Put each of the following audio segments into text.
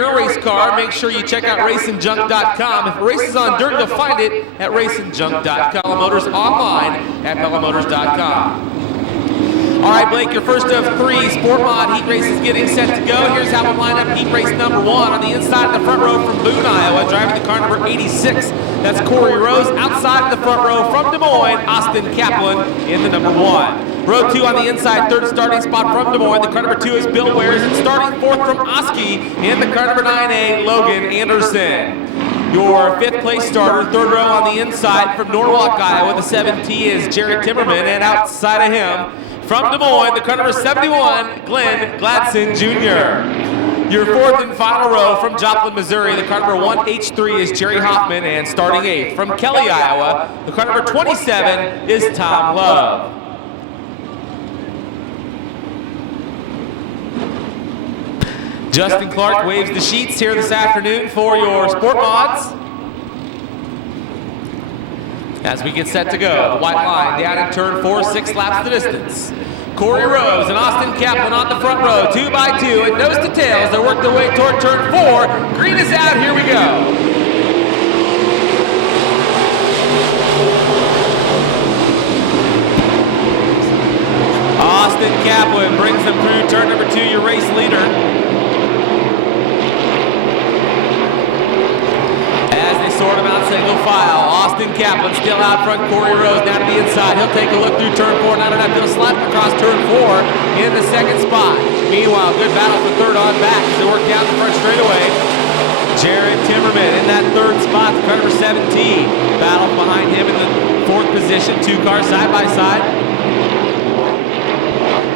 your race car, make sure you check out racingjunk.com. If a race is on dirt, you'll find it at racingjunk.com. Motors online at bellamotors.com. All right, Blake, your first of 3 Sport Mod heat races getting set to go. Here's how we'll line up heat race number 1. On the inside of the front row from Boone, Iowa, driving the car number 86. That's Corey Rose. Outside of the front row from Des Moines, Austin Kaplan in the number 1. Row 2 on the inside, third starting spot from Des Moines. The car number 2 is Bill Wares. And starting fourth from Oski in the car number 9A, Logan Anderson. Your 5th place starter, third row on the inside from Norwalk, Iowa. The 7T is Jared Timmerman, and outside of him, from Des Moines, the car number 71, Glenn Gladson Jr. Your 4th and final row from Joplin, Missouri, the car number 1H3 is Jerry Hoffman, and starting 8th from Kelly, Iowa, the car number 27 is Tom Love. Justin Clark waves the sheets here this afternoon for your Sport Mods. As we get set to go, the white line down in turn 4, 6 laps the distance. Corey Rose and Austin Kaplan on the front row, 2 by 2, and nose to tail as they work their way toward turn 4. Green is out, here we go. Austin Kaplan brings them through turn number 2, your race leader. Sort them out single file. Austin Kaplan still out front. Corey Rose down to the inside. He'll take a look through turn 4. Not enough. He'll slap across turn 4 in the 2nd spot. Meanwhile, good battle for 3rd on back as they work down the front straightaway. Jared Timmerman in that 3rd spot. The car number 17. Battle behind him in the 4th position. 2 cars side by side.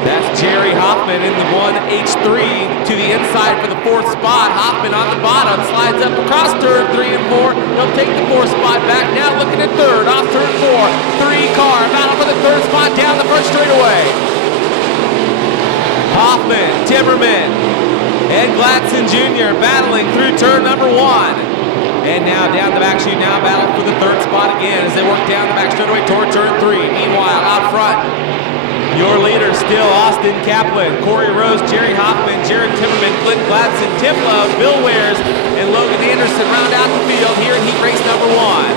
That's Jerry Hoffman in the 1H3 to the inside for the 4th spot. Hoffman on the bottom, slides up across turn 3 and 4. He'll take the 4th spot back. Now looking at 3rd, off turn 4. 3-car, battle for the 3rd spot down the front straightaway. Hoffman, Timmerman, and Gladson Jr. battling through turn number 1. And now down the back chute, now battle for the 3rd spot again as they work down the back straightaway toward turn 3. Meanwhile, out front, your leader still Austin Kaplan, Corey Rose, Jerry Hoffman, Jared Timmerman, Glenn Gladson, Tim Love, Bill Wares, and Logan Anderson round out the field here in heat race number 1.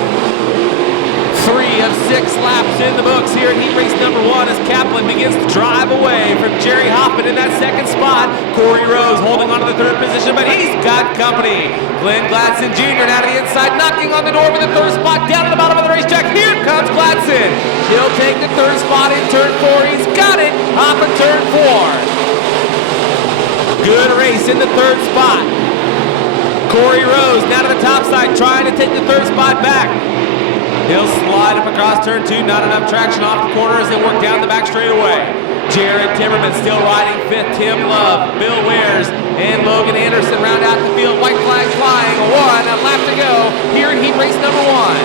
3 of 6 laps in the books here in heat race number 1 as Kaplan begins to drive away from Jerry Hoffman in that 2nd spot. Corey Rose holding on to the 3rd position, but he's got company. Glenn Gladson Jr. now to the inside, knocking on the door for the 3rd spot down at the bottom of the racetrack. Here comes Gladson. He'll take the 3rd spot in turn 4. He's got it off of turn 4. Good race in the 3rd spot. Corey Rose now to the top side, trying to take the 3rd spot back. He'll slide up across turn 2, not enough traction off the corner as they work down the back straightaway. Jared Timmerman still riding 5th, Tim Love, Bill Wares, and Logan Anderson round out the field. White flag flying, a lap to go here in heat race number 1.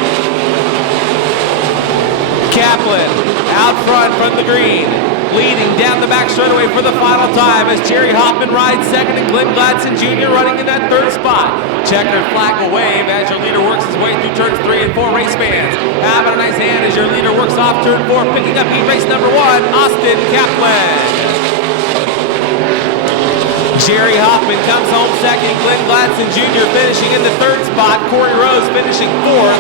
Kaplan out front from the green, leading down the back straightaway for the final time as Jerry Hoffman rides 2nd and Glenn Gladson Jr. running in that 3rd spot. Checkered flag will wave as your leader works his way through turns 3 and 4. Race fans, having a nice hand as your leader works off turn 4, picking up heat race number 1, Austin Kaplan. Jerry Hoffman comes home 2nd, Glenn Gladson Jr. finishing in the 3rd spot. Corey Rose finishing 4th.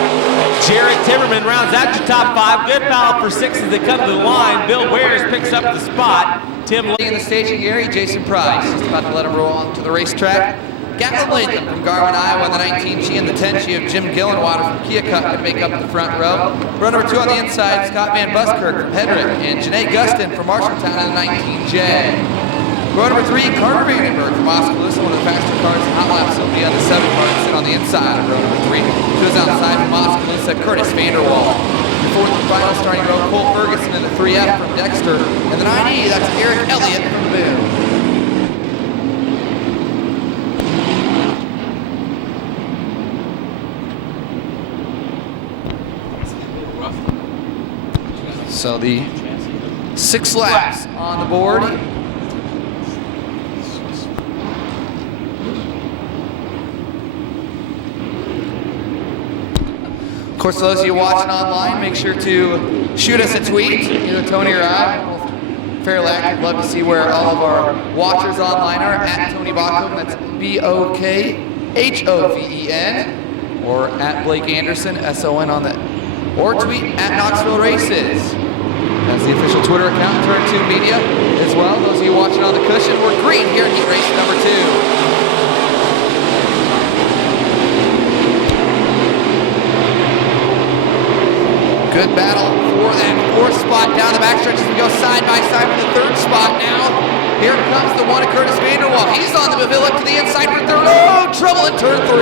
Jared Timmerman rounds out your top 5. Good battle for 6 as they come to the line. Bill Wares picks up the spot. Tim in the staging area, Jason Price. Just about to let him roll on to the racetrack. Gatlin Latham from Garwin, Iowa, in the 19G and the 10G of Jim Gillenwater from Keokuk to make up the front row. Row number 2 on the inside, Scott Van Buskirk from Hedrick and Janae Gustin from Marshalltown in the 19J. Row number 3, Carter Vandenberg from Oskaloosa, one of the faster cars in hot laps. Will be on the 7 car and sit on the inside of row number 3. Goes outside from Oskaloosa, Curtis Vanderwall. Your 4th and final starting row, Cole Ferguson in the 3F from Dexter. And the 9E, that's Eric Elliott from Boone. So the 6 laps on the board. Of course, those of you watching online, make sure to shoot us a tweet, either Tony or I. We'll fairly active. Love to see where all of our watchers online are. At Tony Bockhoven, that's BOKHOVEN, or at Blake Anderson, SON on that. Or tweet at Knoxville Races. That's the official Twitter account, Turn 2 Media as well. Those of you watching on the cushion, we're green here in heat race number 2. Good battle for that 4th spot down the backstretch as we go side by side for the 3rd spot now. Here comes the one of Curtis Vanderwall. He's on the Bavilla to the inside for 3rd. Oh, trouble in turn 3.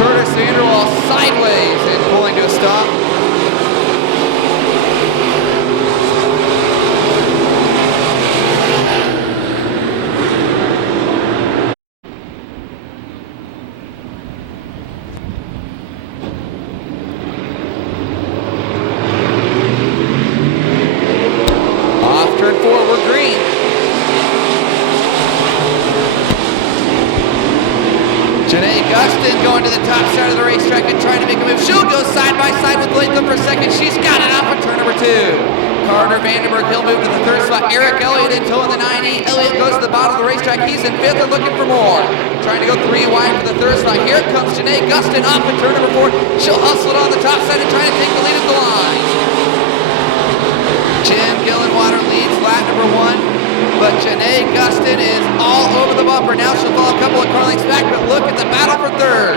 Curtis Vanderwall sideways and pulling to a stop. Going to the top side of the racetrack and trying to make a move. She'll go side by side with Latham for second. She's got it off for turn number 2. Carter Vandenberg, he'll move to the 3rd spot. Eric Elliott in tow in the 90. Elliott goes to the bottom of the racetrack. He's in 5th and looking for more. Trying to go 3 wide for the 3rd spot. Here comes Janae Gustin off at turn number 4. She'll hustle it on the top side and try to take the lead at the line. Jim Gillenwater leads lap number 1. But Janae Gustin is all over the bumper. Now she'll fall a couple of car lengths back, but look at the battle for 3rd.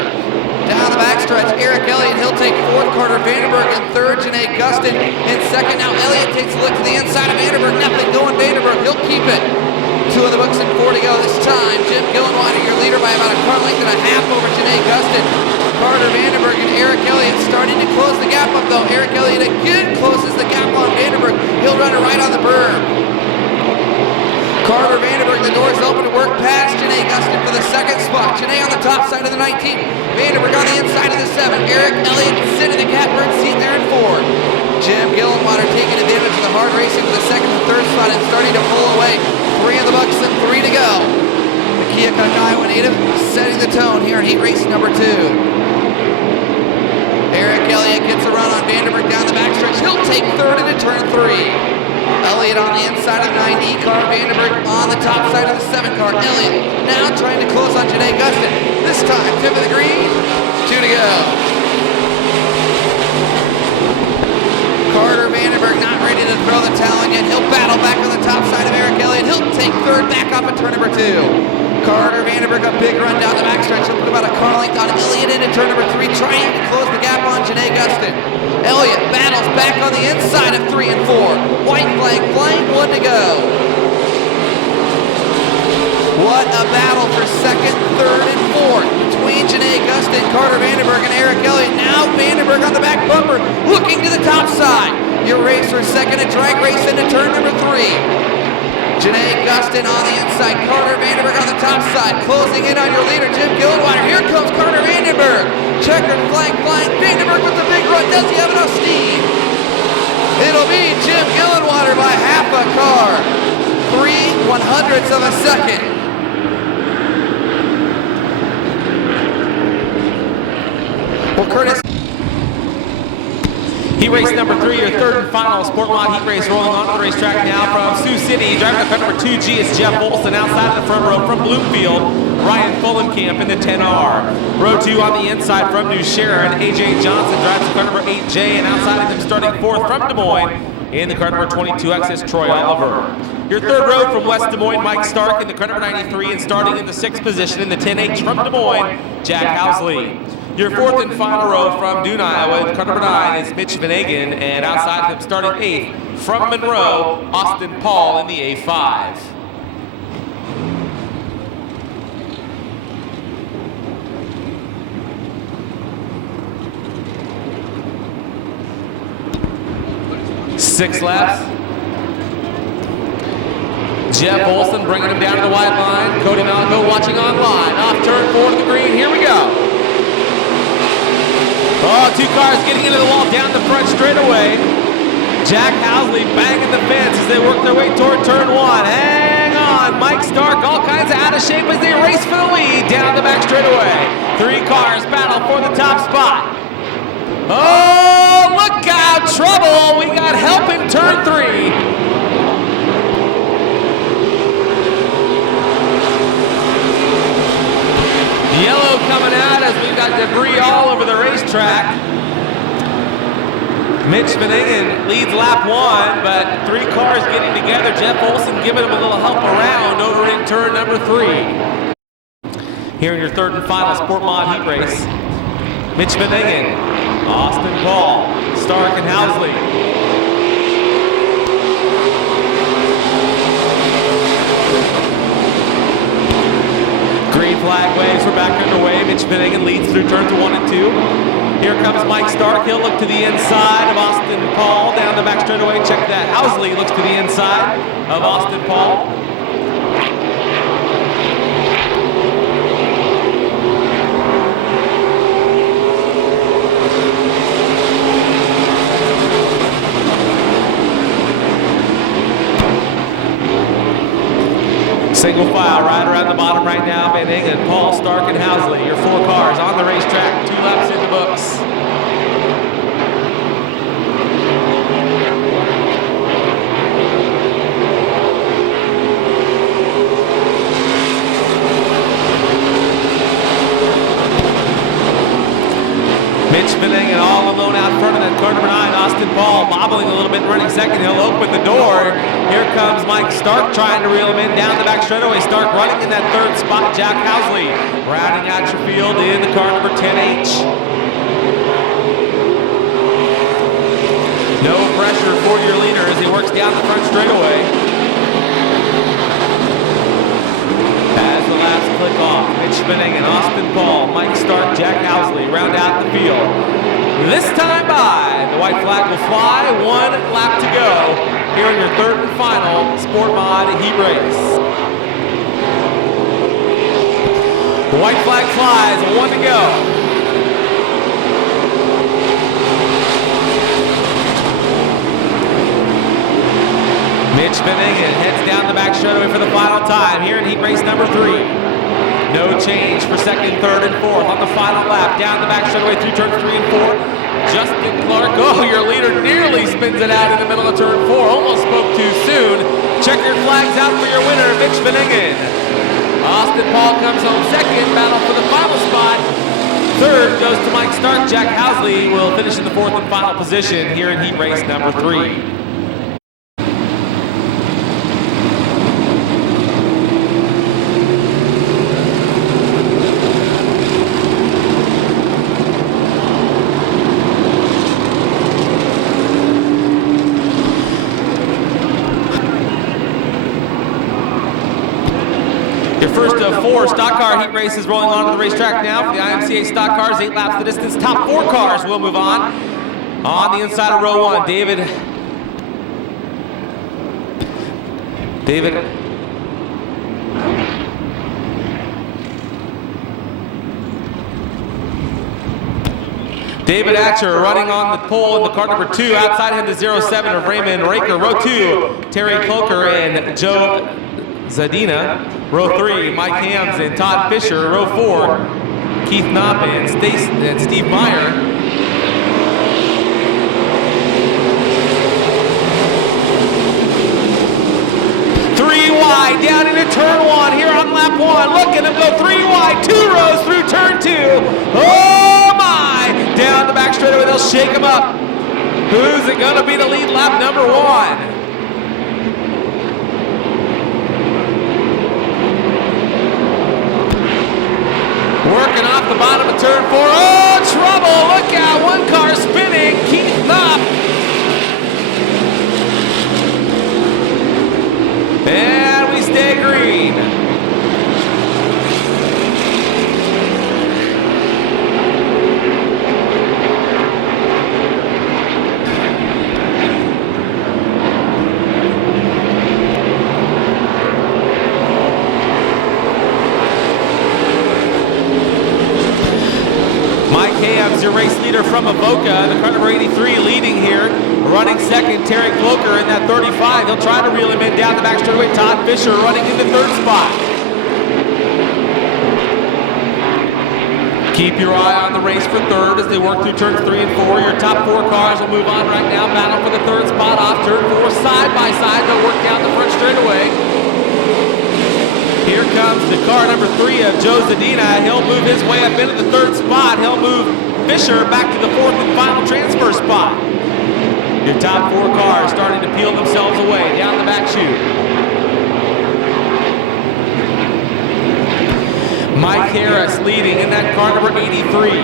Down the backstretch, Eric Elliott, he'll take 4th. Carter Vandenberg in 3rd. Janae Gustin in 2nd. Now Elliott takes a look to the inside of Vandenberg. Nothing going Vandenberg. He'll keep it. 2 of the books and 4 to go this time. Jim Gillenwater, your leader by about a car length and a half over Janae Gustin. Carter Vandenberg and Eric Elliott starting to close the gap up though. Eric Elliott again closes the gap on Vandenberg. He'll run it right on the berm. Carter Vandenberg, the door's open to work past Janae Gustin for the 2nd spot. Janae on the top side of the 19. Vandenberg on the inside of the 7. Eric Elliott sitting in the catbird seat there in 4. Jim Gillenwater taking advantage of the hard racing for the 2nd and 3rd spot and starting to pull away. 3 in the books and 3 to go. The Keokuk, Iowa native setting the tone here in heat race number 2. Eric Elliott gets a run on Vandenberg down the backstretch. He'll take 3rd into turn 3. Elliott on the inside of the 9E car, Vandenberg on the top side of the 7 car. Elliott now trying to close on Janae Gustin. This time, tip of the green, 2 to go. Carter Vandenberg not ready to throw the towel in yet. He'll battle back on the top side of Eric Elliott. He'll take 3rd back off at turn number 2. Carter Vandenberg, a big run down the backstretch. He'll put about a car length on Elliott into turn number 3, trying to close the gap on Janae Gustin. Elliott battles back on the inside of 3 and 4. White flag flying, 1 to go. What a battle for 2nd, 3rd, and 4th between Janae Gustin, Carter Vandenberg, and Eric Elliott. Now Vandenberg on the back bumper, looking to the top side. Your race for 2nd, a drag race into turn number 3. Janae Gustin on the inside, Carter Vandenberg on the top side, closing in on your leader, Jim Gillenwater. Here comes Carter Vandenberg. Checkered flag flying, Vandenberg with the big run. Does he have enough steam? It'll be Jim Gillenwater by half a car. 3/100ths of a second. Well, Curtis. Heat race number 3, your 3rd and final sport mod heat race rolling onto the racetrack now from Sioux City. Driving the car number 2G is Jeff Olson. Outside the front row from Bloomfield, Ryan Fullenkamp in the 10R. Row 2 on the inside from New Sharon, AJ Johnson drives the car number 8J, and outside of him starting 4th from Des Moines in the car number 22X is Troy Oliver. Your 3rd row from West Des Moines, Mike Stark in the car number 93, and starting in the 6th position in the 10H from Des Moines, Jack Housley. Your 4th and final row from Dune, Iowa, in car number 9 is Mitch Venegan, and outside of him starting 8th from Monroe, Austin Paul in the A5. Six laps. Jeff Olson bringing him down to the white line. Cody Malco watching online. Off turn 4 to the green. Here we go. Oh, 2 cars getting into the wall down the front straightaway. Jack Housley banging the fence as they work their way toward turn 1. Hang on. Mike Stark all kinds of out of shape as they race for the lead down the back straightaway. 3 cars battle for the top spot. Oh, look out. Trouble. We got got help in turn 3. Yellow coming out as we've got debris all over the racetrack. Mitch Van Ingen leads lap 1, but 3 cars getting together. Jeff Olson giving him a little help around over in turn number 3. Here in your third and final Sport Mod heat race. Mitch Van Ingen, Austin Paul, Stark and Housley. Green flag waves, we're back underway. Mitch Van Ingen leads through turns 1 and 2. Here comes Mike Stark. He'll look to the inside of Austin Paul down the back straightaway. Check that. Housley looks to the inside of Austin Paul. Single file right around the bottom right now. Van Ingen, Paul, Stark, and Housley. Your 4 cars on the racetrack. 2 laps in the books. Mitch Van Ingen all alone out front of that car number 9. Austin Paul bobbling a little bit, running second. He'll open the door. Here comes Mike Stark trying to reel him in down the back straightaway. Stark running in that 3rd spot. Jack Housley rounding out your field in the car number 10H. No pressure for your leader as he works down the front straightaway. As the laps click off, Mitch Van Ingen, Austin Paul, Mike Stark, Jack Housley round out the field. This time by, the white flag will fly. 1 lap to go here in your third and final Sport Mod heat race. The white flag flies, 1 to go. Mitch Van Ingen heads down the back straightaway for the final time here in heat race number 3. No change for second, third, and fourth on the final lap. Down the back straightaway through turns 3 and 4. Justin Clark, oh, your leader nearly spins it out in the middle of turn 4. Almost spoke too soon. Check your flags out for your winner, Mitch Van Ingen. Austin Paul comes home second, battle for the final spot. Third goes to Mike Stark. Jack Housley will finish in the 4th and final position here in heat race number 3. First of 4 stock car heat races rolling onto the racetrack now for the IMCA stock cars. 8 laps the distance. Top 4 cars will move on. On the inside of row 1, David Atcher running on the pole in the car number 2. Outside him the 07 of Raymond Raker. Row 2, Terry Cloker and Joe Zadina. Row 3, Mike Hams and Todd Fisher. Row 4, Keith Knopp and Steve Meyer. Three wide down into turn 1 here on lap 1. Look at him go 3 wide, 2 rows through turn 2. Oh my! Down the back straightaway, they'll shake him up. Who's it gonna be to lead lap number 1? Working off the bottom of turn 4. Oh, trouble! Look out! 1 car spinning. Keith Knopp. And we stay green. Your race leader from Avoca, the car number 83 leading here. Running second, Terry Cloker in that 35. He'll try to reel him in down the back straightaway. Todd Fisher running in the 3rd spot. Keep your eye on the race for third as they work through turns 3 and 4. Your top 4 cars will move on right now. Battle for the third spot off turn 4. Side by side, they'll work down the front straightaway. Here comes the car number 3 of Joe Zadina. He'll move his way up into the third spot. He'll move Fisher back to the fourth and final transfer spot. Your top 4 cars starting to peel themselves away down the back chute. Mike Harris leading in that car number 83.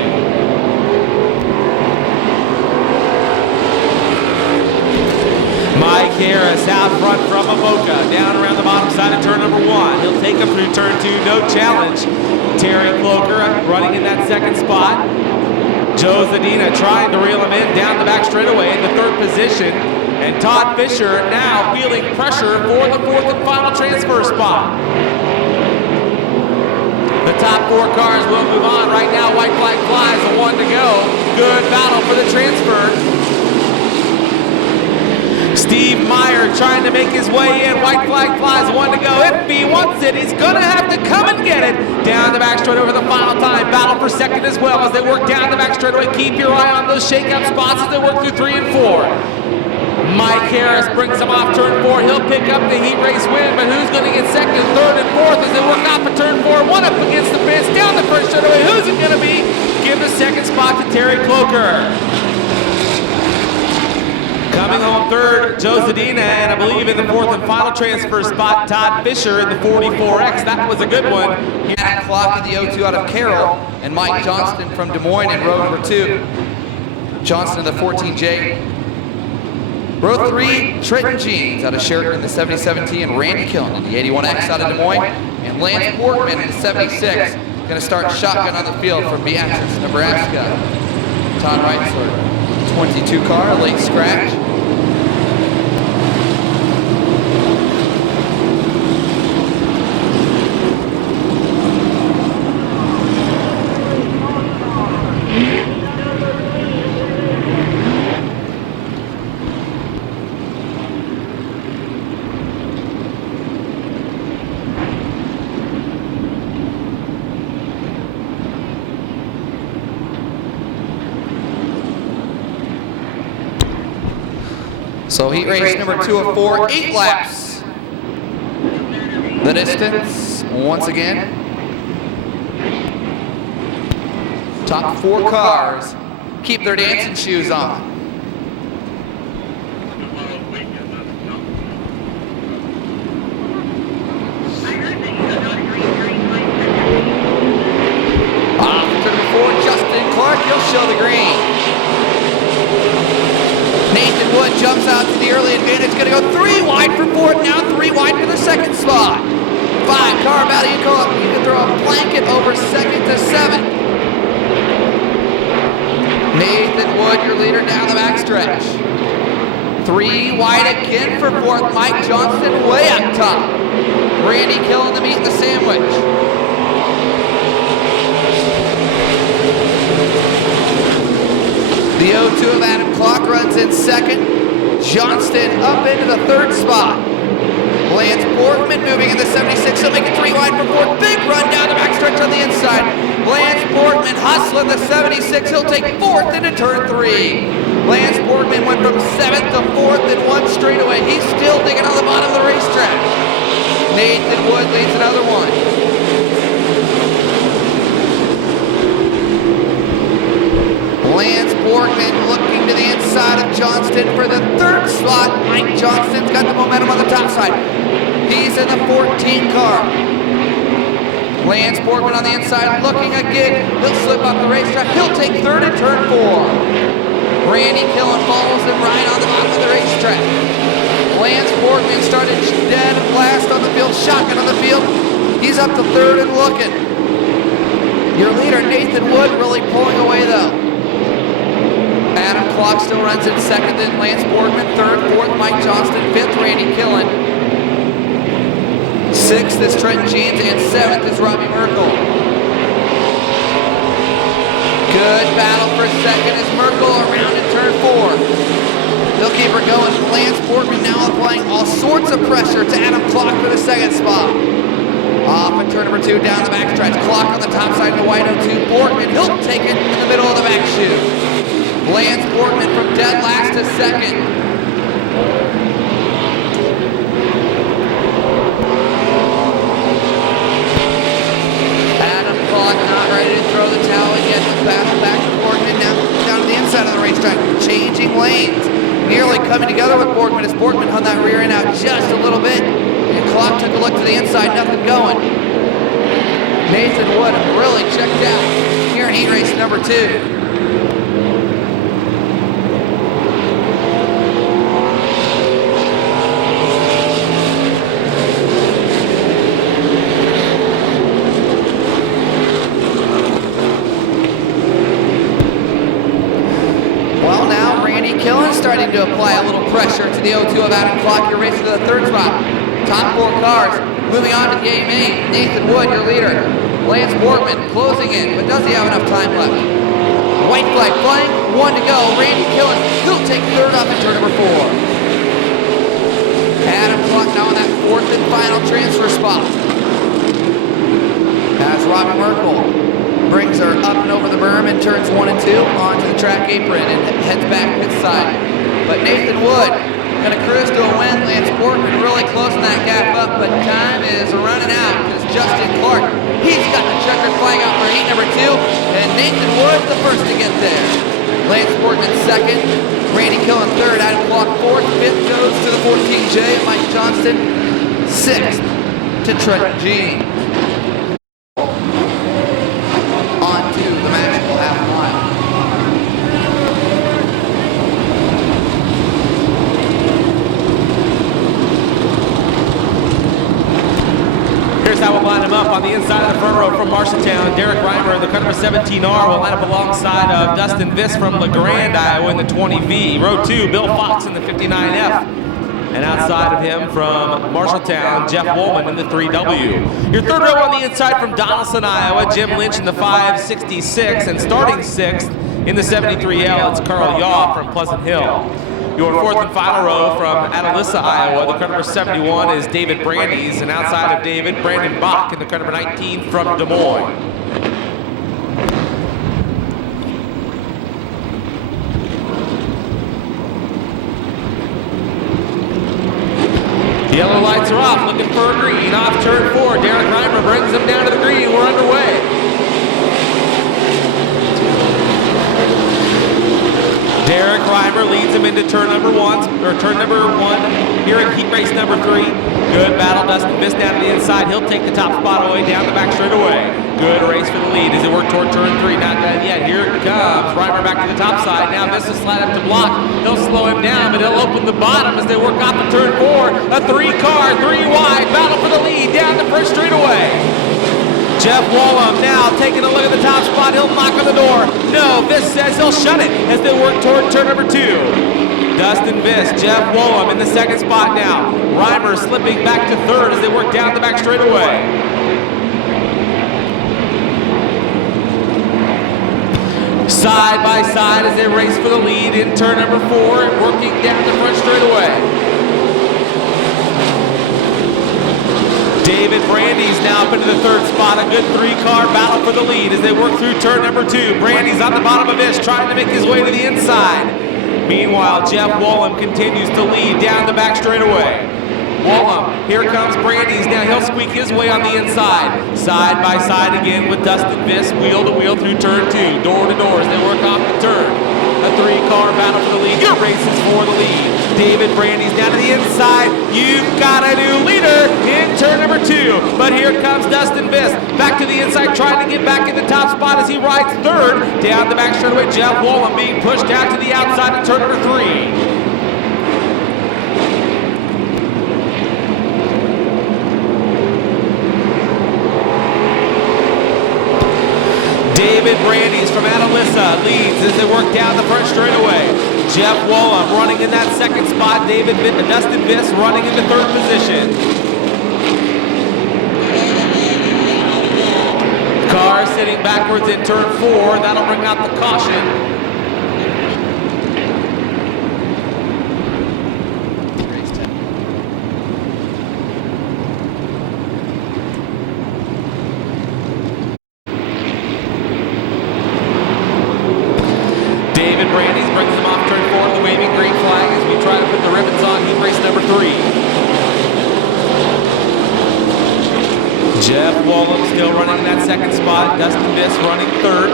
Mike Harris out front from Imoca, down around the bottom side of turn number 1. He'll take him through turn 2, no challenge. Terry Cloker running in that second spot. Joe Zadina trying to reel him in down the back straightaway in the third position. And Todd Fisher now feeling pressure for the fourth and final transfer spot. The top 4 cars will move on right now. White flag flies, a 1 to go. Good battle for the transfer. Steve Meyer trying to make his way in. White flag flies, 1 to go. If he wants it, he's going to have to come and get it. Down the back straight over the final time. Battle for second as well as they work down the back straightaway. Keep your eye on those shakeout spots as they work through 3 and 4. Mike Harris brings him off turn 4. He'll pick up the heat race win, but who's going to get second, third, and fourth as they work off of turn 4? One up against the fence, down the first straightaway. Who's it going to be? Give the second spot to Terry Cloker. Coming home third, Joe Zadina, and I believe in the fourth and final transfer spot, Todd Fisher in the 44X. That was a good one. Adam Clock in the 02 out of Carroll, and Mike Johnston from Des Moines in row number 2. Johnston in the 14J. Row 3, Trenton Jeans out of Sheraton in the 77T, and Randy Killen in the 81X out of Des Moines, and Lance Portman in the 76. Going to start shotgun on the field from Beatrice, Nebraska. Todd Reitzler, 22 car, late scratch. So heat race number 2 of 4, 8 laps. The distance, once again. Top 4 cars keep their dancing shoes on. Off turn 4, Justin Clark, he'll show the green. Nathan Wood jumps out to the early advantage. Going to go 3 wide for fourth, now 3 wide for the second spot. 5 car battle. You can throw a blanket over second to 7. Nathan Wood, your leader down the backstretch. 3 wide again for fourth. Mike Johnston way up top. Randy killing the meat in the sandwich. The 02 of Adam Clock runs in second. Johnston up into the third spot. Lance Portman moving in the 76. He'll make it 3 wide for fourth. Big run down the backstretch on the inside. Lance Portman hustling the 76. He'll take fourth into turn 3. Lance Portman went from 7th to 4th in 1 straightaway. He's still digging on the bottom of the racetrack. Nathan Wood leads another one. Lance Portman looking to the inside of Johnston for the third slot. Mike Johnston's got the momentum on the top side. He's in the 14 car. Lance Portman on the inside looking again. He'll slip off the racetrack. He'll take third in turn 4. Randy Killen follows him right on the bottom of the racetrack. Lance Portman started dead last on the field, shotgun on the field. He's up to third and looking. Your leader, Nathan Wood, really pulling away though. Adam Clock still runs in second, then Lance Portman, third, fourth, Mike Johnston, fifth, Randy Killen. 6th is Trenton Jeans, and 7th is Robbie Merkel. Good battle for second as Merkel around in turn 4. He'll keep her going. Lance Portman now applying all sorts of pressure to Adam Clock for the second spot. Off in turn number 2 down the backstretch. Clock on the top side of the white 02. Portman, he'll take it in the middle of the back chute. Lance Borgman from dead last to second. Adam Clark not ready to throw the towel yet. The pass back to Borgman, now down to the inside of the racetrack, changing lanes. Nearly coming together with Borgman as Borgman hung that rear end out just a little bit. And Clark took a look to the inside, nothing going. Nathan Wood really checked out here in heat race number 2. Starting to apply a little pressure to the O2 of Adam Clark. You're racing to the 3rd spot. Top 4 cars. Moving on to the A main. Nathan Wood, your leader. Lance Borgman closing in, but does he have enough time left? White flag flying, 1 to go. Randy Killen, he'll take 3rd off in turn number 4. Adam Clark now in that 4th and final transfer spot. As Robbie Merkel brings her up and over the berm in turns 1 and 2 onto the track apron and heads back pit side. But Nathan Wood gonna cruise to a win. Lance Borgman really closing that gap up, but time is running out because Justin Clark, he's got the checkered flag out for heat number 2, and Nathan Wood the first to get there. Lance Borgman 2nd, Randy Killen 3rd, Adam Clark 4th, 5th goes to the 14J, Mike Johnston 6th to Trent G. Up on the inside of the front row from Marshalltown, Derek Reimer, the car number 17R, will line up alongside of Dustin Viss from LeGrand, Iowa in the 20V. Row 2, Bill Fox in the 59F. And outside of him from Marshalltown, Jeff Woolman in the 3W. Your 3rd row on the inside from Donaldson, Iowa, Jim Lynch in the 566. And starting 6th in the 73L, it's Carl Yaw from Pleasant Hill. Your 4th and final row from Atalissa, Iowa, the car number 71 is David Brandes, and outside of David, Brandon Bach in the car number 19 from Des Moines. The yellow lights are off, looking for a green, off turn 4. Derek Reimer brings them down to the green, we're underway. Derek Reimer leads him into turn number 1 here in heat race number 3. Good battle, Dustin Viss down to the inside. He'll take the top spot away down the back straightaway. Good race for the lead as they work toward turn 3. Not done yet. Here it comes. Reimer back to the top side. Now Viss is slide up to block. He'll slow him down, but he'll open the bottom as they work off of turn 4. A 3-car, 3 wide battle for the lead down the first straightaway. Jeff Woolman now taking a look at the top spot. He'll knock on the door. No, Viss says he'll shut it as they work toward turn number 2. Dustin Viss, Jeff Woolman in the 2nd spot now. Reimer slipping back to 3rd as they work down the back straightaway. Side by side as they race for the lead in turn number 4, working down the front straightaway. David Brandes now up into the 3rd spot. A good 3-car battle for the lead as they work through turn number 2. Brandes on the bottom of this, trying to make his way to the inside. Meanwhile, Jeff Woolman continues to lead down the back straightaway. Woolman, here comes Brandes. Now he'll squeak his way on the inside. Side by side again with Dustin Viss, wheel to wheel through turn 2. Door to door as they work off the turn. A 3-car battle for the lead. Your races for the lead. David Brandes down to the inside. You've got a new leader in turn number 2. But here comes Dustin Viss. Back to the inside, trying to get back in the top spot as he rides 3rd. Down the back straightaway, Jeff Woolman being pushed out to the outside of turn number 3. David Brandes from Atalissa leads as they work down the front straightaway. Jeff Woolman running in that 2nd spot. Dustin Viss running in the 3rd position. Car sitting backwards in turn 4. That'll bring out the caution. 3. Jeff Wallum still running in that second spot. Dustin Viss running 3rd.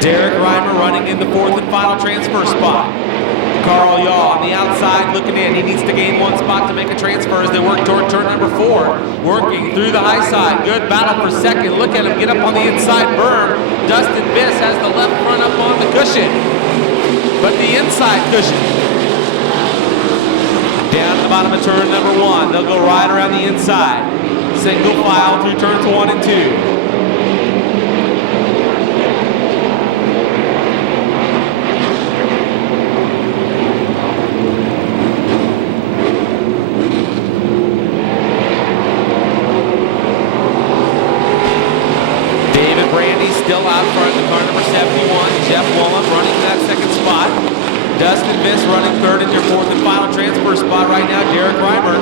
Derek Reimer running in the 4th and final transfer spot. Carl Yaw on the outside looking in. He needs to gain 1 spot to make a transfer as they work toward turn number 4. Working through the high side. Good battle for second. Look at him get up on the inside berm. Dustin Viss has the left front up on the cushion. But the inside cushion. Down at the bottom of turn number 1. They'll go right around the inside. Single file through turns 1 and 2. Still out front in car number 71. Jeff Wallum running that second spot. Dustin Viss running 3rd in your 4th and final transfer spot right now. Derek Reimer.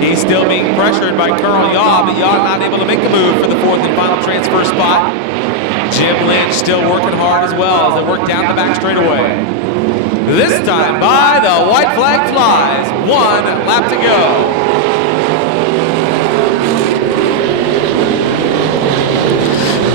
He's still being pressured by Carl Yaw, but Yaw not able to make the move for the 4th and final transfer spot. Jim Lynch still working hard as well as they work down the back straightaway. This time by the white flag flies. 1 lap to go.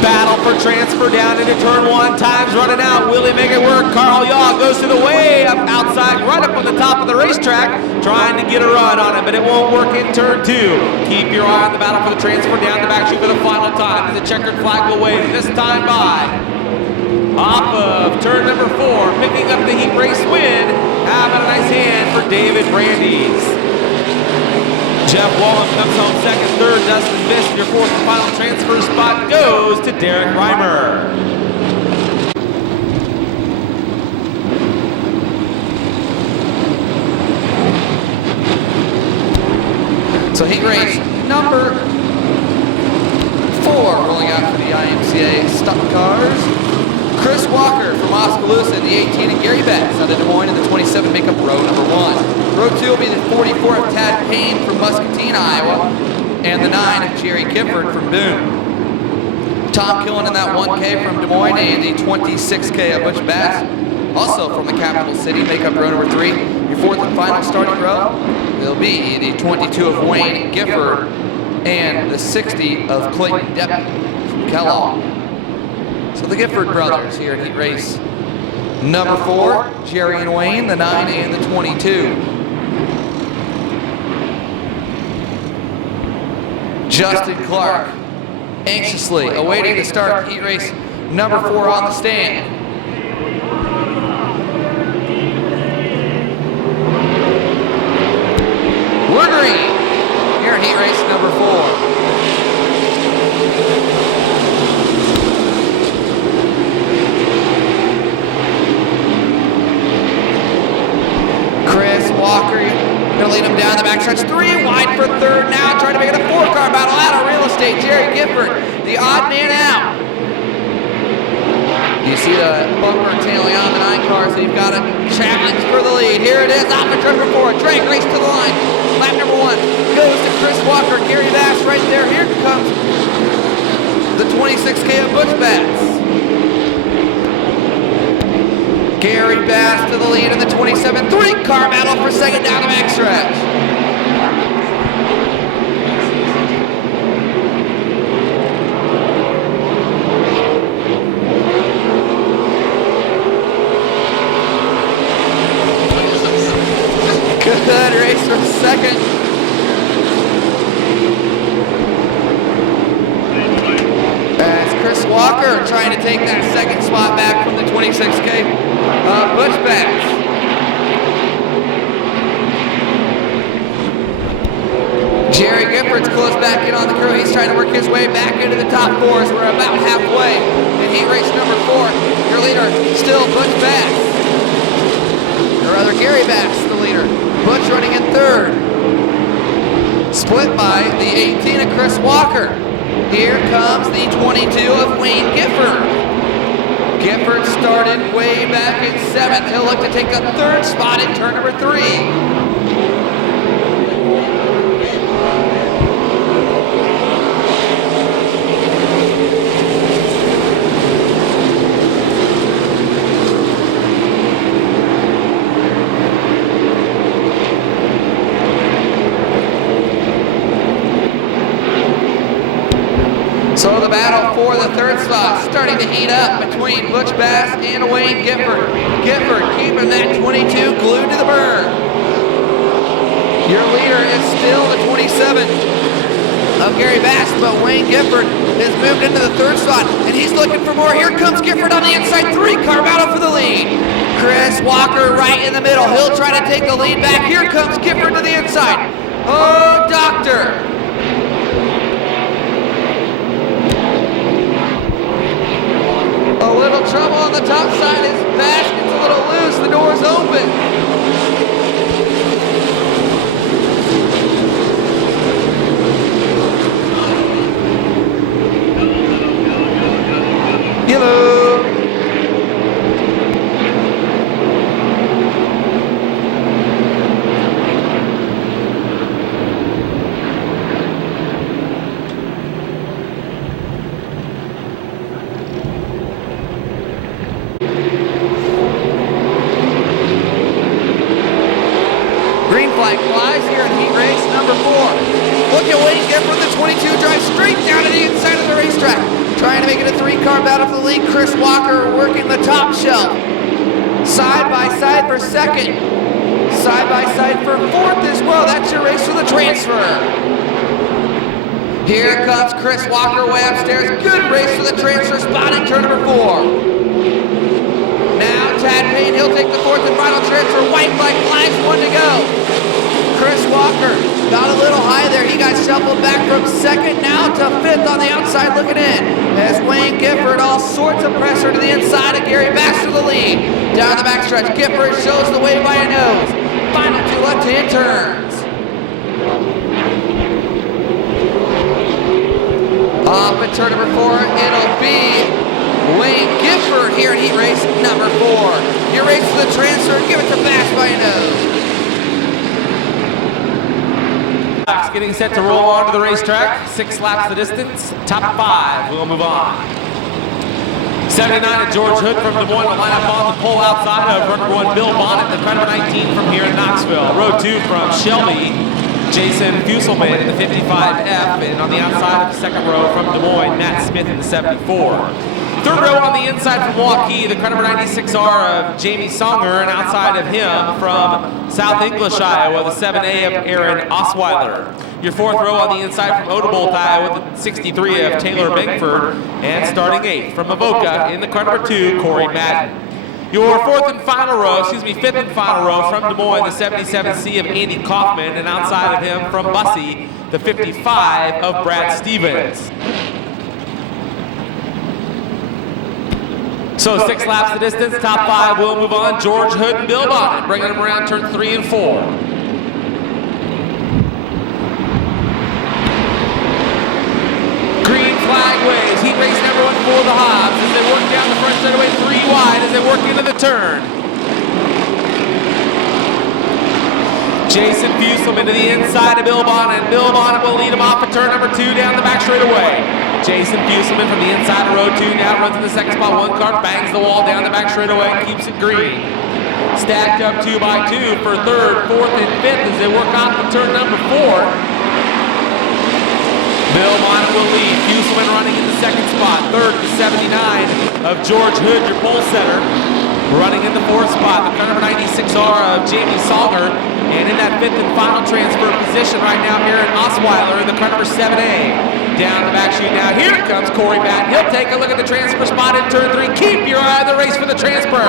Battle for transfer down into turn 1. Time's running out. Will he make it work? Carl Yaw goes to the way up outside, right up on the top of the racetrack, trying to get a run on it, but it won't work in turn 2. Keep your eye on the battle for the transfer down the back street for the final time. The checkered flag will wave this time by. Off of turn number 4, picking up the heat race win. Having a nice hand for David Brandes. Jeff Wallum comes home 2nd, 3rd. Dustin Viss, your 4th and final transfer spot goes to Derek Reimer. So heat race number 4 rolling out for the IMCA stock cars. Chris Walker from Oskaloosa in the 18 and Gary Betts out of Des Moines in the 27 make up row number 1. Row 2 will be the 44 of Tad Payne from Muscatine, Iowa, and the 9 of Jerry Gifford from Boone. Tom Killen in that 1K from Des Moines and the 26K of Butch Bass, also from the capital city, make up row number 3. Your 4th and final starting row will be the 22 of Wayne Gifford and the 60 of Clayton Depp from Kellogg. So the Gifford brothers here at heat race number 4, Jerry and Wayne, the 9 and the 22. Justin Clark anxiously awaiting the start of heat race number 4 on the stand. We're green here in heat race number 4. Chris Walker gonna lead him down the backstretch. 3 wide for 3rd now, trying to make it a 4-car battle out of real estate. Jerry Gifford, the odd man out. You see the bumper tailing on the 9 cars, so you've got a challenge for the lead. Here it is, off of turn number 4, drag race to the line. Lap number 1 goes to Chris Walker, Gary Bass right there. Here comes the 26K of Butch Bass. Gary Bass to the lead in the 27. 3-car battle for second down the backstretch. Good race for second. As Chris Walker trying to take that second spot back from the 26K Butch Bass. Jerry Gifford's close back in on the crew. He's trying to work his way back into the top 4 as we're about halfway in heat race number 4. Your leader still Butch Bass. Or rather Gary Bass, the leader. Butch running in 3rd. Split by the 18 of Chris Walker. Here comes the 22 of Wayne Gifford. Gifford started way back in 7th. He'll look to take the 3rd spot in turn number 3. third spot, starting to heat up between Butch Bass and Wayne Gifford. Gifford keeping that 22 glued to the burn. Your leader is still the 27 of Gary Bass, but Wayne Gifford has moved into the third spot, and he's looking for more. Here comes Gifford on the inside, three-car battle for the lead. Chris Walker right in the middle. He'll try to take the lead back. Here comes Gifford to the inside. Oh, Doctor. A little trouble on the top side. His basket's a little loose. The door's open. Hello. Green flag flies here in heat race number 4. Look at Wayne Gifford, the 22 drives straight down to the inside of the racetrack. Trying to make it a three-car battle for the lead. Chris Walker working the top shelf. Side by side for second. Side by side for fourth as well. That's your race for the transfer. Here comes Chris Walker way upstairs. Good race for the transfer spot in turn number 4. Now Tad Payne, he'll take the fourth and final transfer. White flag flags, 1 to go. Chris Walker got a little high there. He got shuffled back from second now to fifth on the outside looking in. As Wayne Gifford, all sorts of pressure to the inside of Gary Bass for the lead. Down the backstretch, Gifford shows the way by a nose. Final 2 left-hand turns. Off at turn number 4, it'll be Wayne Gifford here in heat race number 4. Your race for the transfer, give it to Bass by a nose. Getting set to roll onto the racetrack. 6 laps the distance. Top 5. We'll move on. 79 of George Hood from Des Moines will line up on the pole outside of runner 1 Bill Bonnet, the car number 19 from here in Knoxville. Row 2 from Shelby, Jason Fusselman in the 55F, and on the outside of the second row from Des Moines, Matt Smith in the 74. Third row on the inside from Waukee, the car number 96R of Jamie Songer, and outside of him from South English, Iowa, the 7A of Aaron Osweiler. Your fourth row on the inside from Odebolt, Iowa, the 63 of Taylor Bengford, and starting 8th from Avoca in the car number 2, Corey Madden. Your fifth and final row from Des Moines, the 77C of Andy Kaufman, and outside of him from Bussy, the 55 of Brad Stevens. So 6 laps the distance, top 5 will move on. George Hood and Bill Bonnet, bringing them around turn 3 and 4. Green flag waves, heat race number 1 for the Hobbs as they work down the front straightaway 3 wide as they work into the turn. Jason Fusselman to the inside of Bill Bonnet. Bill Bonnet will lead him off at turn number 2 down the back straightaway. Jason Fusselman from the inside of row 2 now runs in the second spot. 1 car bangs the wall down the back straightaway and keeps it green. Stacked up 2 by 2 for 3rd, 4th, and 5th as they work off to turn number 4. Bill Bonnet will lead. Fusselman running in the second spot. 3rd to 79 of George Hood, your pole setter. Running in the 4th spot, the car number 96R of Jamie Songer. And in that 5th and final transfer position right now, Aaron Osweiler in the car number 7A. Down the back chute now. Here comes Corey Madden. He'll take a look at the transfer spot in turn 3. Keep your eye on the race for the transfer.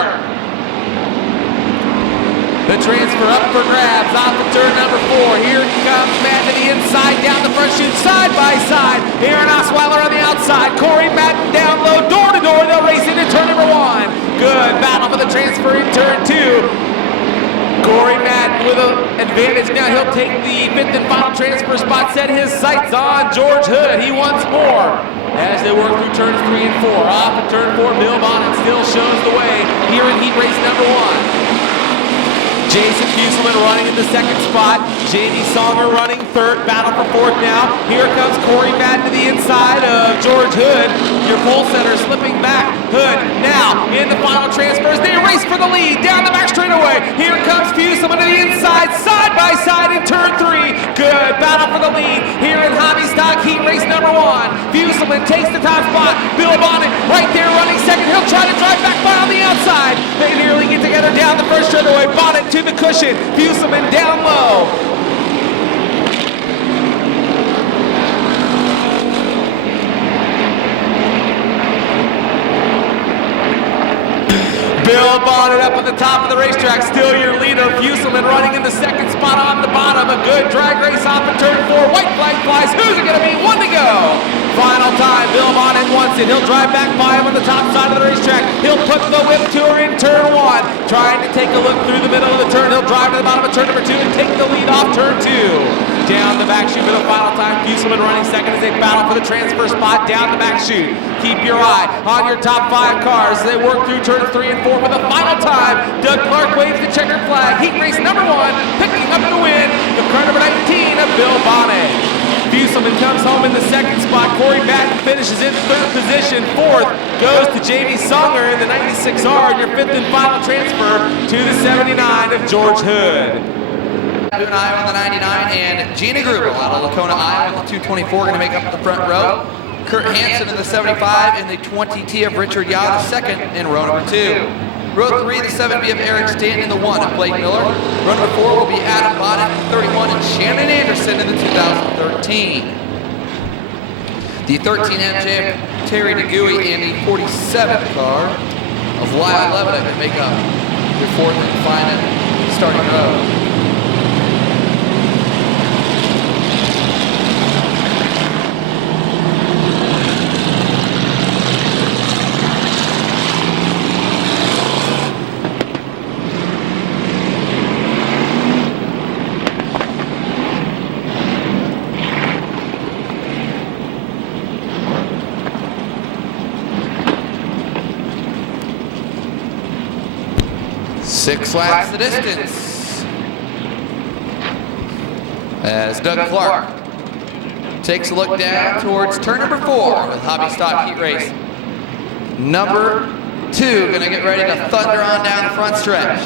The transfer up for grabs off of turn number 4. Here comes Madden to the inside, down the front chute, side by side. Aaron Osweiler on the outside. Corey Madden down low, door to door. They'll race into turn number 1. Good battle for the transfer in turn 2. Corey Madden with an advantage now. He'll take the 5th and final transfer spot, set his sights on George Hood. He wants more as they work through turns 3 and 4. Off at turn 4, Bill Bonnet still shows the way here in heat race number 1. Jason Fusselman running in the second spot. Jamie Songer running third. Battle for fourth now. Here comes Corey Madden to the inside of George Hood. Your pole setter slipping back. Hood now in the final transfers. They race for the lead down the back straightaway. Here comes Fuselman to the inside, side by side in turn 3. Good battle for the lead here in Hobbystock Heat Race number 1. Fuselman takes the top spot. Bill Bonnet right there running second. He'll try to drive back by on the outside. They nearly get together down the first straightaway. Bonnet to the cushion. Fuselman down low. Bill Bonnet up at the top of the racetrack, still your leader. Fuselman running in the second spot on the bottom. A good drag race off in turn 4. White flag flies. Who's it going to be? 1 to go. Final time. Bill Bonnet wants it. He'll drive back by him on the top side of the racetrack. He'll put the whip to her in turn 1. Trying to take a look through the middle of the turn. He'll drive to the bottom of turn number 2 and take the lead off turn 2. Down the back chute for the final time. Fuselman running second as they battle for the transfer spot down the back chute. Keep your eye on your top 5 cars as they work through turns 3 and 4 for the final time. Doug Clark waves the checkered flag. Heat race number 1, picking up the win, the car number 19 of Bill Bonnet. Fuselman comes home in the second spot. Corey Madden finishes in third position. Fourth goes to Jamie Songer in the 96R. Your fifth and final transfer to the 79 of George Hood. Doing Iowa on the 99, and Gina Grubel out of Lacona, Iowa, the 224, going to make up the front row. Kurt Hansen in the 75, in the 20T of Richard Yao, the second in row number 2. Row 3, the 7B of Eric Stanton in the 1 of Blake Miller. Row number 4 will be Adam Bonnet in the 31 and Shannon Anderson in the 2013. The 13 MJ of Terry DeGuy in the 47 car of Lyle Levitt to make up your fourth and final starting row. Six laps the distance as Doug Clark takes a look down towards turn number 4 with Hobbystock Heat Race number 2. Going to get ready to thunder on down the front stretch.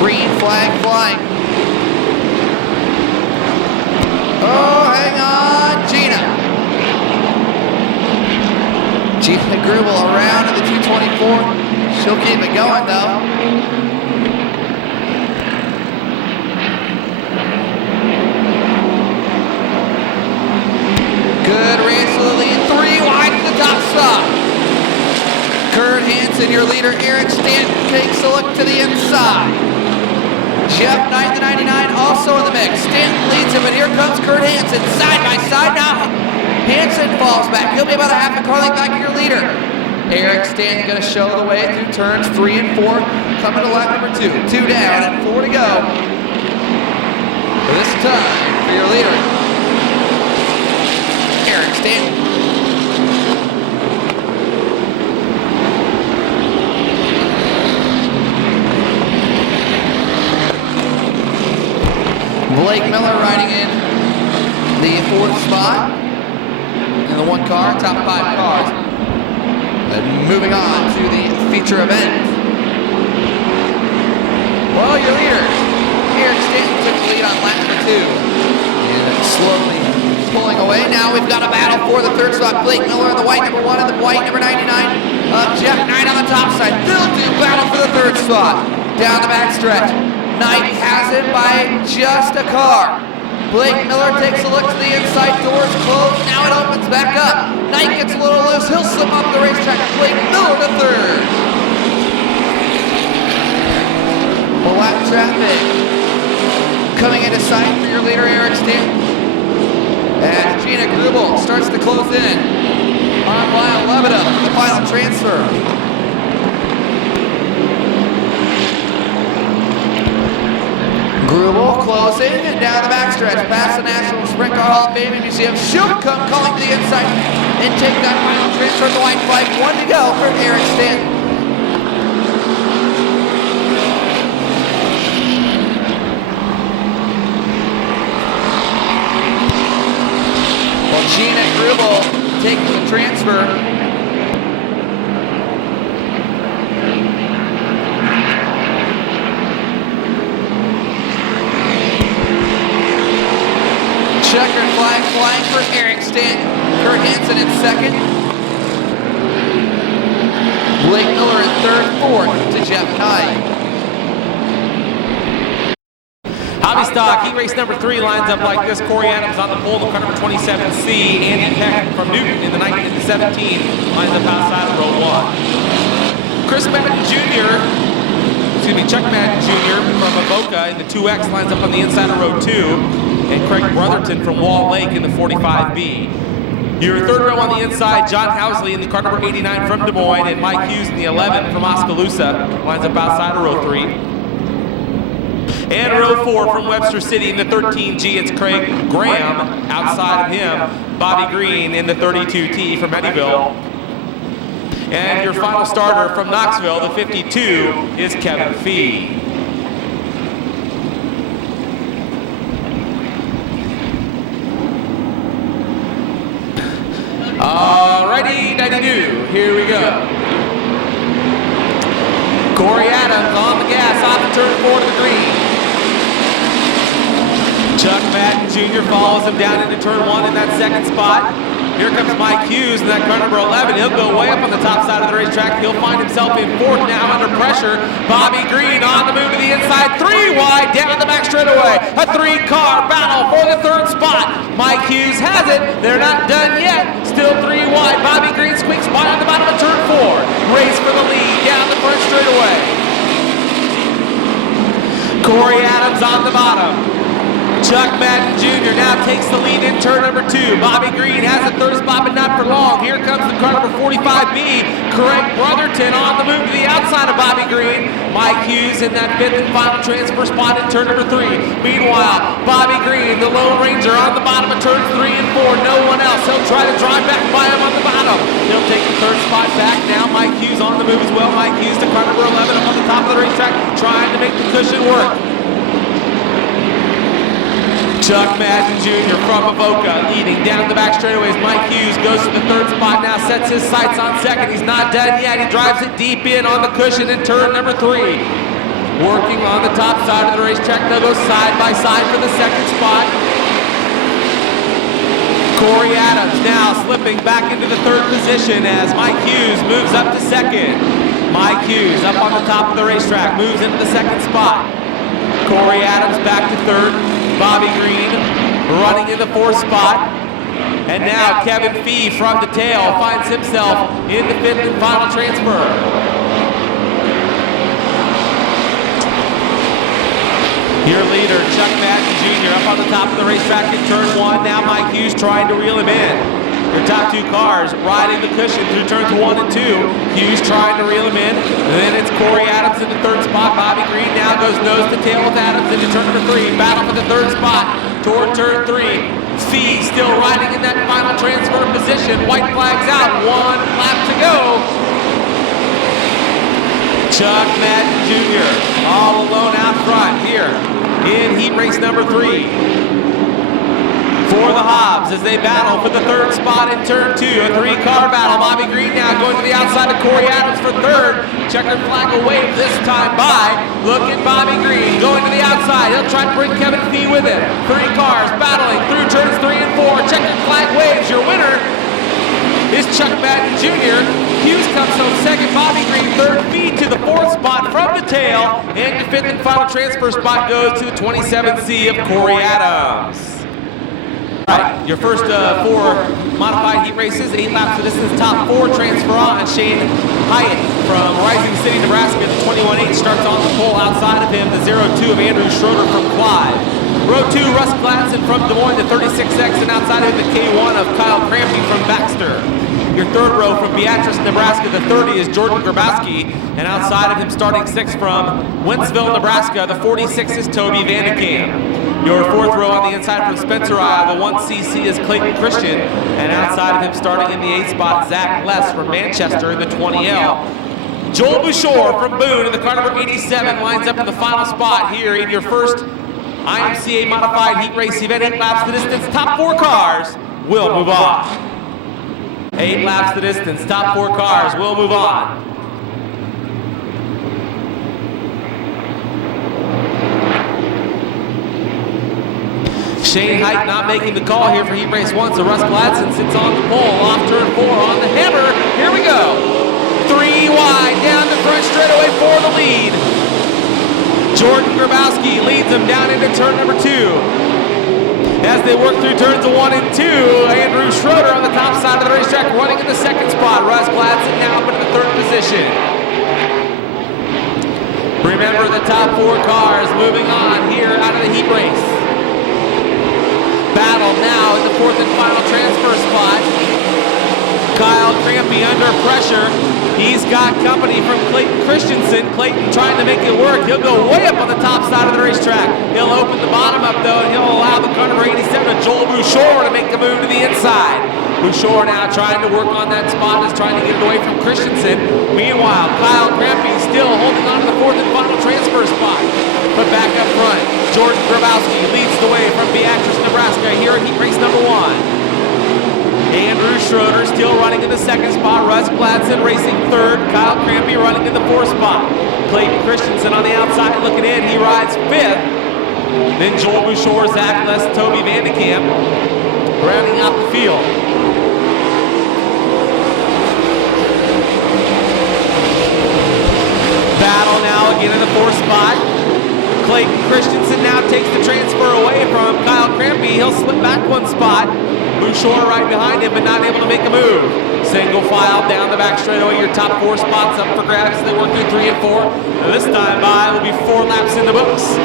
Green flag flying. Oh, hang on, Gina. Gina Grubel around in the 224. She'll keep it going, though. Good race to the lead. 3 wide to the top stop. Kurt Hansen, your leader. Eric Stanton takes a look to the inside. Jeff Knight, the 99, also in the mix. Stanton leads him, and here comes Kurt Hansen, side by side now. Hansen falls back. He'll be about a half a car length back to your leader. Eric Stanton going to show the way through turns 3 and 4, coming to lap number 2. 2 down and 4 to go. This time for your leader, Eric Stanton. Blake Miller riding in the 4th spot in the 1 car, top 5 cars. And moving on to the feature event. Well, your leader, Eric Stanton, took the lead on lap number 2. And slowly pulling away. Now we've got a battle for the 3rd spot. Blake Miller in the white number 1 and the white number 99. Jeff Knight on the top side. They'll do battle for the 3rd spot. Down the back stretch. Knight has it by just a car. Blake Miller takes a look to the inside, doors closed, now it opens back up. Knight gets a little loose, he'll slip off the racetrack. Blake Miller to 3rd. Black traffic coming into sight for your leader, Eric Stanton. And Gina Grubel starts to close in on Lyle Levitt for the final transfer. Grubel closes closing and down the backstretch, past the National Sprint Car Hall of Fame and Museum. Shoot, come calling to the inside and take that final transfer at the white flag. 1 to go for Eric Stanton. Well, Gina Grubel taking the transfer. Checkered flag flying for Eric Stanton. Kurt Hansen in second. Blake Miller in third, fourth to Jeff Knight. Hobbystock, heat race number 3 lines up like this. Corey Adams on the pole, the car number 27C. Andy Peck from Newton in the 1917 lines up outside of row 1. Chris Madden Jr., Chuck Madden Jr. from Avoca in the 2X lines up on the inside of row 2. And Craig Brotherton from Wall Lake in the 45B. Your third row on the inside, John Housley in the car number 89 from Des Moines, and Mike Hughes in the 11 from Oskaloosa lines up outside of row 3. And row 4 from Webster City in the 13G, it's Craig Graham. Outside of him, Bobby Green in the 32T from Eddyville. And your final starter from Knoxville, the 52, is Kevin Fee. Alrighty, 92, here we go. Corey Adams on the gas, off the turn 4 to the green. Chuck Madden Jr. follows him down into turn 1 in that second spot. Here comes Mike Hughes in that car number 11. He'll go way up on the top side of the racetrack. He'll find himself in fourth now under pressure. Bobby Green on the move to the inside. 3 wide down the back straightaway. A 3-car battle for the third spot. Mike Hughes has it. They're not done yet. Still 3 wide. Bobby Green squeaks by on the bottom of turn 4. Race for the lead down the front straightaway. Corey Adams on the bottom. Chuck Madden Jr. now takes the lead in turn number 2. Bobby Green has a third spot, but not for long. Here comes the car number 45B. Craig Brotherton on the move to the outside of Bobby Green. Mike Hughes in that 5th and final transfer spot in turn number 3. Meanwhile, Bobby Green, the Lone Ranger, on the bottom of turns 3 and 4. No one else. He'll try to drive back by him on the bottom. He'll take the third spot back now. Mike Hughes on the move as well. Mike Hughes to car number 11 up on the top of the racetrack, trying to make the cushion work. Chuck Madden Jr. from Avoca leading down the back straightaways. Mike Hughes goes to the third spot now, sets his sights on second. He's not done yet. He drives it deep in on the cushion in turn number 3. Working on the top side of the racetrack. They'll go side by side for the second spot. Corey Adams now slipping back into the third position as Mike Hughes moves up to second. Mike Hughes up on the top of the racetrack, moves into the second spot. Corey Adams back to third. Bobby Green running in the 4th spot. And now Kevin Fee from the tail finds himself in the 5th and final transfer. Your leader, Chuck Madden Jr. up on the top of the racetrack in turn 1. Now Mike Hughes trying to reel him in. Your top 2 cars riding the cushion through turns 1 and 2. Hughes trying to reel him in. And then it's Corey Adams in the 3rd spot. Bobby Green now goes nose to tail with Adams into turn number 3. Battle for the 3rd spot toward turn 3. Fee still riding in that final transfer position. White flags out. 1 lap to go. Chuck Madden Jr. all alone out front here in heat race number 3. For the Hobbs as they battle for the 3rd spot in turn 2. A 3-car battle. Bobby Green now going to the outside of Corey Adams for 3rd. Checkered flag will wave this time by. Look at Bobby Green going to the outside. He'll try to bring Kevin Fee with him. 3 cars battling through turns 3 and 4. Checkered flag waves. Your winner is Chuck Madden Jr. Hughes comes home 2nd. Bobby Green 3rd. Fee to the 4th spot from the tail. And your 5th and final transfer spot goes to the 27C of Corey Adams. Right, your first 4 modified heat races, 8 laps of distance, top 4 transfer on. Shane Hyatt from Rising City, Nebraska, the 21.8 starts on the pole. Outside of him, the 0.2 of Andrew Schroeder from Clyde. Row 2, Russ Gladson from Des Moines, the 36X, and outside of him, the K1 of Kyle Crampy from Baxter. Your third row from Beatrice, Nebraska, the 30 is Jordan Grabowski. And outside of him, starting 6 from Wentzville, Nebraska, the 46 is Toby Vandekamp. Your fourth row on the inside from Spencer, Iowa, the 1cc is Clayton Christian. And outside of him, starting in the 8th spot, Zach Less from Manchester in the 20L. Joel Bouchard from Boone in the car number 87 lines up in the final spot here in your first IMCA modified heat race event. 8 laps the distance, top 4 cars will move on. 8 laps the distance, top 4 cars will move on. Shane Height not making the call here for heat race 1, so Russ Gladson sits on the pole, off turn 4 on the hammer. Here we go. 3 wide, down the front straightaway for the lead. Jordan Grabowski leads them down into turn number 2. As they work through turns 1 and 2, Andrew Schroeder on the top side of the racetrack running in the 2nd spot. Russ Gladson now up into the 3rd position. Remember the top 4 cars moving on here out of the heat race. Battle now in the 4th and final transfer spot. Kyle Crampy under pressure. He's got company from Clayton Christensen. Clayton trying to make it work. He'll go way up on the top side of the racetrack. He'll open the bottom up though, and he'll allow the car number 87 of Joel Bouchard to make the move to the inside. Bouchard now trying to work on that spot, is trying to get it away from Christensen. Meanwhile, Kyle Crampy still holding on to the 4th and final transfer spot. But back up front, Jordan Grabowski leads the way from Beatrice, Nebraska here in heat race number 1. Andrew Schroeder still running in the 2nd spot. Russ Gladson racing 3rd. Kyle Crampy running in the 4th spot. Clayton Christensen on the outside looking in. He rides 5th. Then Joel Bouchard, Zach Less, Toby Vandekamp rounding out the field. Battle now again in the 4th spot. Clayton Christensen now takes the transfer away from Kyle Crampy. He'll slip back 1 spot. Bouchard right behind him, but not able to make a move. Single file down the back straightaway. Your top 4 spots up for grabs as they work through 3 and 4. Now this time by will be 4 laps in the books.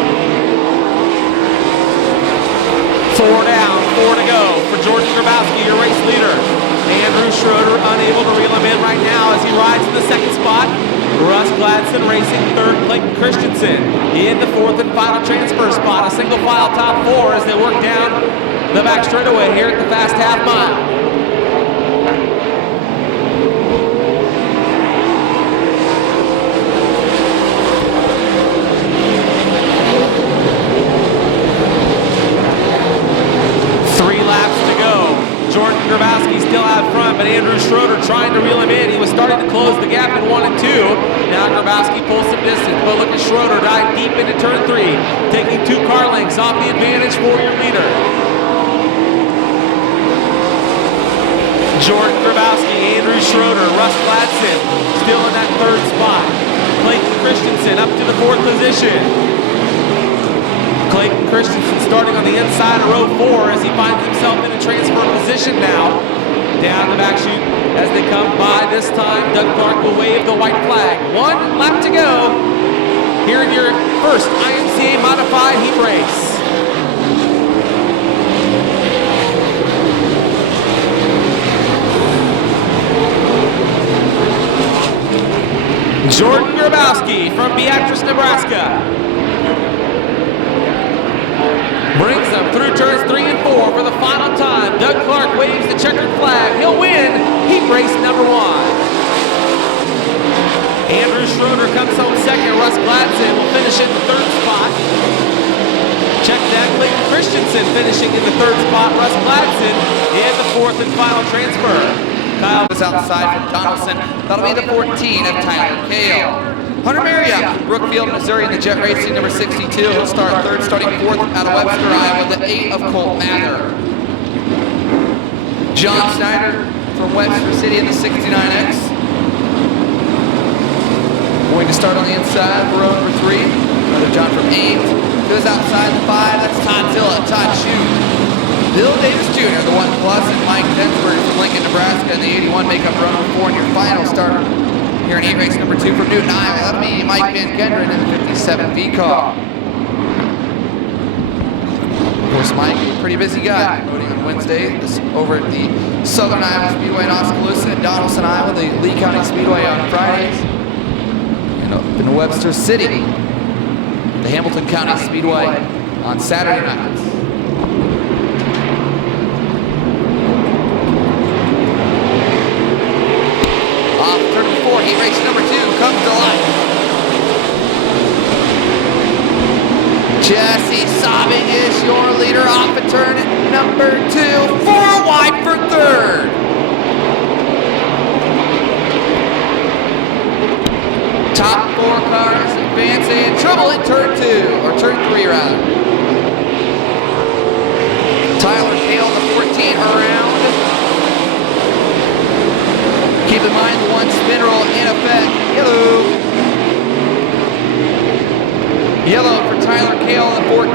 4 down, 4 to go for Jordan Grabowski, your race leader. Andrew Schroeder unable to reel him in right now as he rides in the 2nd spot. Russ Gladson racing 3rd, Clayton Christensen in the 4th and final transfer spot. A single file top 4 as they work down the back straightaway here at the fast half mile. Jordan Grabowski still out front, but Andrew Schroeder trying to reel him in. He was starting to close the gap in 1 and 2. Now Grabowski pulls some distance, but look at Schroeder dive deep into turn 3, taking 2 car lengths off the advantage for your leader. Jordan Grabowski, Andrew Schroeder, Russ Gladson still in that 3rd spot. Clayton Christensen up to the 4th position. Clayton Christensen starting on the inside of row 4 as he finds himself in a transfer position now. Down the back chute as they come by this time. Doug Clark will wave the white flag. 1 lap to go here in your first IMCA modified heat race. Jordan Grabowski from Beatrice, Nebraska brings them through turns 3 and 4 for the final time. Doug Clark waves the checkered flag. He'll win heat race number 1. Andrew Schroeder comes home 2nd. Russ Gladson will finish in the 3rd spot. Check that. Clayton Christensen finishing in the 3rd spot. Russ Gladson in the 4th and final transfer. Kyle is outside from Donaldson. That'll be the 14 of Tyler Cale. Hunter Marriott from Brookfield, Missouri in the Jet Racing number 62. He'll start 3rd, starting 4th out of Webster, Iowa, the 8 of Colt Mather. John Snyder from Webster City in the 69X. Going to start on the inside for row number 3. Another John from Ames. Goes outside the 5. That's Todd Zilla, Todd Shue. Bill Davis Jr., the 1 plus, and Mike Densberg from Lincoln, Nebraska in the 81 make up row number 4 in your final start here in heat race number 2 from Newton, Iowa. That'll be Mike Van Gendren in the 57 V car. Course Mike, pretty busy guy, voting on Wednesday over at the Southern Iowa Speedway in Oskaloosa and Donaldson, Iowa, the Lee County Speedway on Fridays, and up in Webster City, the Hamilton County Speedway on Saturday nights. Off turn 4, heat race number 2 comes to life. Jesse Sobbing is your leader off at turn number 2, 4 wide for third. Top 4 cars advancing, trouble in turn 2, or turn 3 rather. Tyler Cale, the 14 around. Keep in mind the one spin roll in effect. Yellow for Tyler Cale, the 14.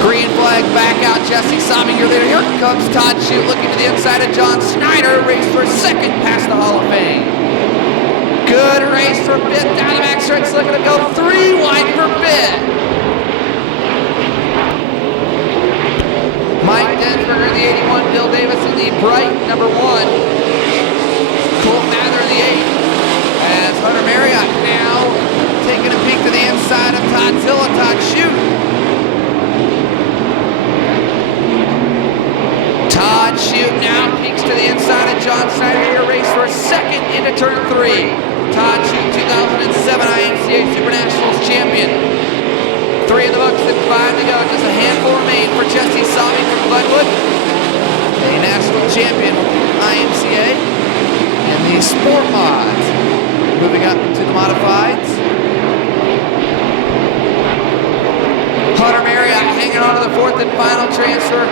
Green flag back out, Jesse Sobbing, your leader. Here comes Todd Shute looking to the inside of John Snyder. Race for second past the Hall of Fame. Good race for fifth down the back stretch, looking to go 3 wide for fifth. Mike Densberger, the 81, Bill Davis in the bright number 1. Colt Mather, the 8. As Hunter Marriott now taking a peek to the inside of Todd Zilla, Todd Shute. Todd Shute now peeks to the inside of John Snyder here, race for second into turn 3. Todd Shute, 2007 IMCA Super Nationals champion. 3 in the books and 5 to go. Just a handful remain for Jesse Sobbing from Glenwood, a national champion with the IMCA and the Sport Mods. Moving up to the modifieds. Hunter Marriott hanging on to the 4th and final transfer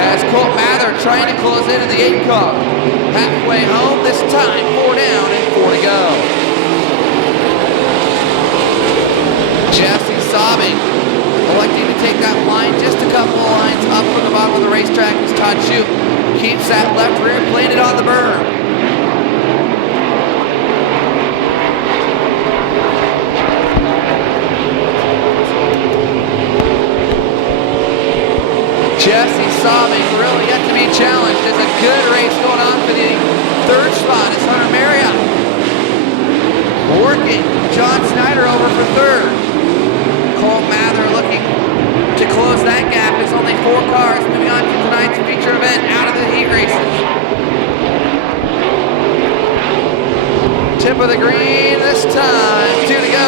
as Colt Mather trying to close into the 8 car. Halfway home, this time 4 down and 4 to go. Jesse Sobbing electing to take that line just a couple of lines up from the bottom of the racetrack as Todd Shute keeps that left rear, playing it on the berm. Jesse Sobbing really yet to be challenged. There's a good race going on for the 3rd spot as Hunter Marriott working John Snyder over for 3rd. Colt Mather looking to close that gap. There's only 4 cars moving on to tonight's feature event out of the heat races. Tip of the green this time, 2 to go.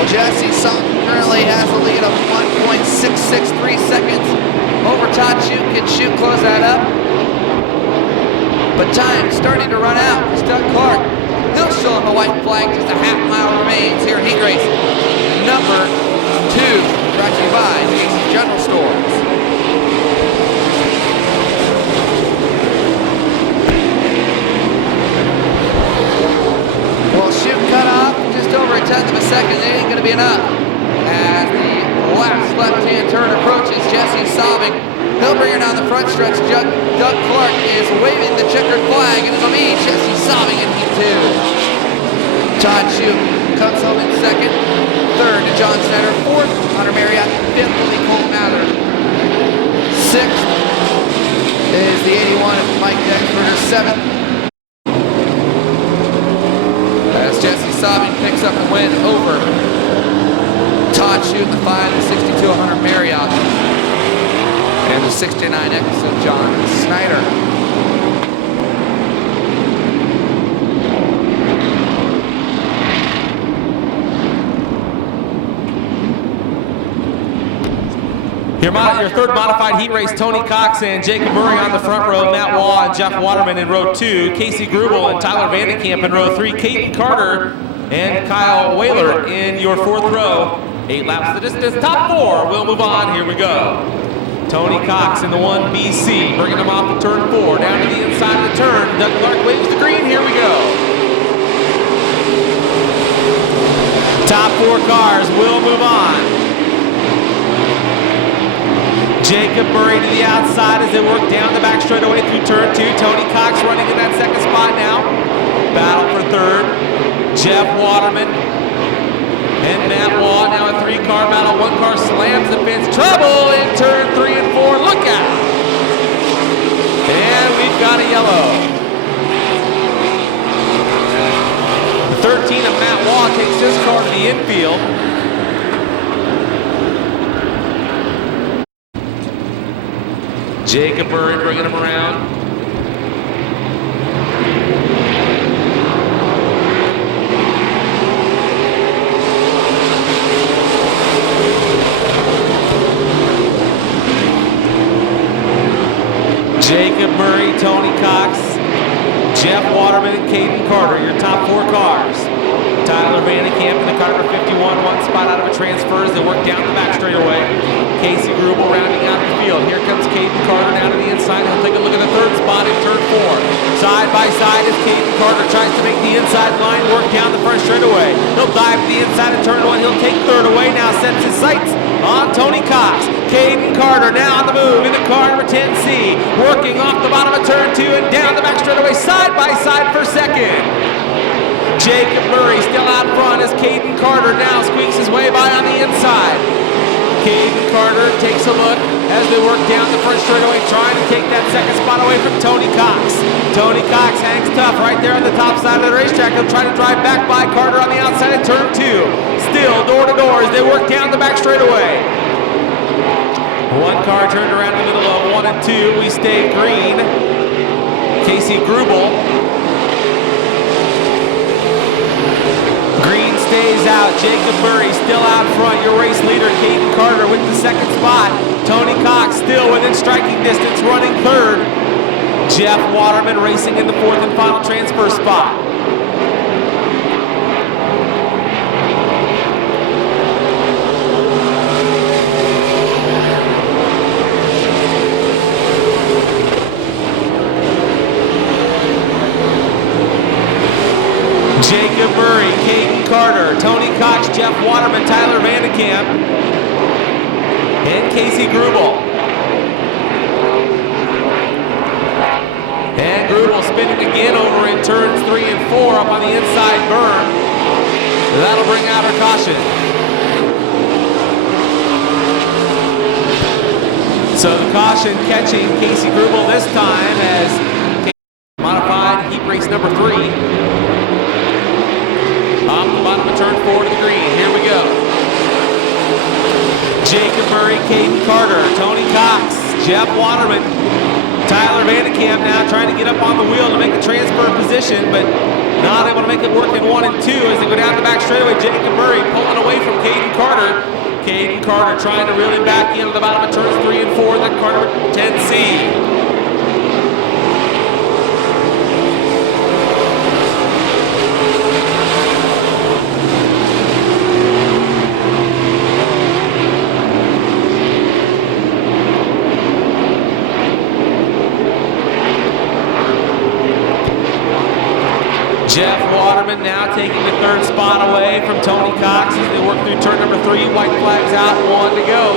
Well, Jesse Sobbing currently has a lead of 1.663 seconds over Todd Shute. Can Shute close that up? But time is starting to run out. Doug Clark, he'll show him the white flag. Just a half mile remains here in heat race number 2, brought to you by Casey's General Stores. Well, Shute cut off just over a 1/10 of a second. It ain't going to be enough. As the last left-hand turn approaches, Jesse Sobbing, he'll bring her down the front stretch. Doug Clark is waving the checkered flag, and it'll be Jesse Sobbing in heat 2. Todd Shute comes home in 2nd. 3rd to John Snyder. 4th, Hunter Marriott. 5th will be Colt Mather. 6th is the 81 of Mike Densberger. 7th. As Jesse Sobbing picks up a win over Todd Shute, the 5, the 62 of Hunter Marriott, and the 69X of John Snyder. Your 3rd modified heat race, Tony Cox and Jacob Murray on the front row, Matt Waugh and Jeff Waterman in row 2, Casey Grubel and Tyler Vandekamp in row 3, Caden Carter and Kyle Whaler in your 4th row. 8 laps of the distance. Top 4 will move on. Here we go. Tony Cox in the 1BC, bringing him off of turn 4, down to the inside of the turn. Doug Clark waves the green. Here we go. Top 4 cars will move on. Jacob Murray to the outside as they work down the back straightaway through turn 2. Tony Cox running in that second spot now. Battle for third. Jeff Waterman and Matt Waugh now a 3-car battle. 1 car slams the fence. Trouble in turn 3 and 4. Look out! And we've got a yellow. The 13 of Matt Waugh takes his car to the infield. Jacob Murray bringing him around. Jacob Murray, Tony Cox, Jeff Waterman, and Caden Carter, your top 4 cars. Tyler Vandekamp in the car number 51, 1 spot out of a transfer as they work down the back straightaway. Casey Grubel rounding out the field. Here comes Caden Carter down to the inside. He'll take a look at the 3rd spot in turn 4. Side by side as Caden Carter tries to make the inside line work down the front straightaway. He'll dive to the inside of turn 1. He'll take 3rd away. Now sets his sights on Tony Cox. Caden Carter now on the move in the car number 10C. Working off the bottom of turn 2 and down the back straightaway side by side for 2nd. Jacob Murray still out front as Caden Carter now squeaks his way by on the inside. Caden Carter takes a look as they work down the front straightaway, trying to take that 2nd spot away from Tony Cox. Tony Cox hangs tough right there on the top side of the racetrack. He'll try to drive back by Carter on the outside of turn 2. Still door to door as they work down the back straightaway. 1 car turned around in the middle of 1 and 2. We stay green. Casey Grubel. Green stays out. Jacob Murray still out front. Your race leader, Caden Carter, with the 2nd spot. Tony Cox still within striking distance, running 3rd. Jeff Waterman racing in the 4th and final transfer spot. Jacob Murray, Caden Carter, Tony Cox, Jeff Waterman, Tyler Vandekamp, and Casey Grubel. And Grubel spinning again over in turns 3 and 4 up on the inside berm. That'll bring out her caution. So the caution catching Casey Grubel this time as modified heat race number 3. Off the bottom of turn 4 to the green. Here we go. Jacob Murray, Caden Carter, Tony Cox, Jeff Waterman, Tyler Vandekamp now trying to get up on the wheel to make the transfer position, but not able to make it work in 1 and 2 as they go down the back straightaway. Jacob Murray pulling away from Caden Carter. Caden Carter trying to reel him back in at the bottom of turns 3 and 4. That car number 10C. Jeff Waterman now taking the 3rd spot away from Tony Cox as they work through turn number 3. White flags out, 1 to go.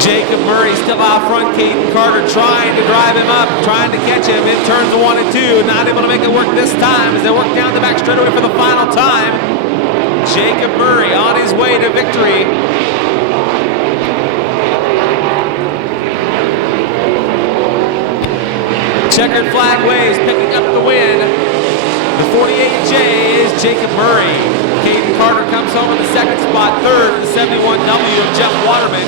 Jacob Murray still out front. Caden Carter trying to drive him up, trying to catch him in turns 1 and 2. Not able to make it work this time as they work down the back straightaway for the final time. Jacob Murray on his way to victory. Checkered flag waves, picking up the win. The 48J is Jacob Murray. Caden Carter comes home in the 2nd spot, 3rd in the 71W of Jeff Waterman.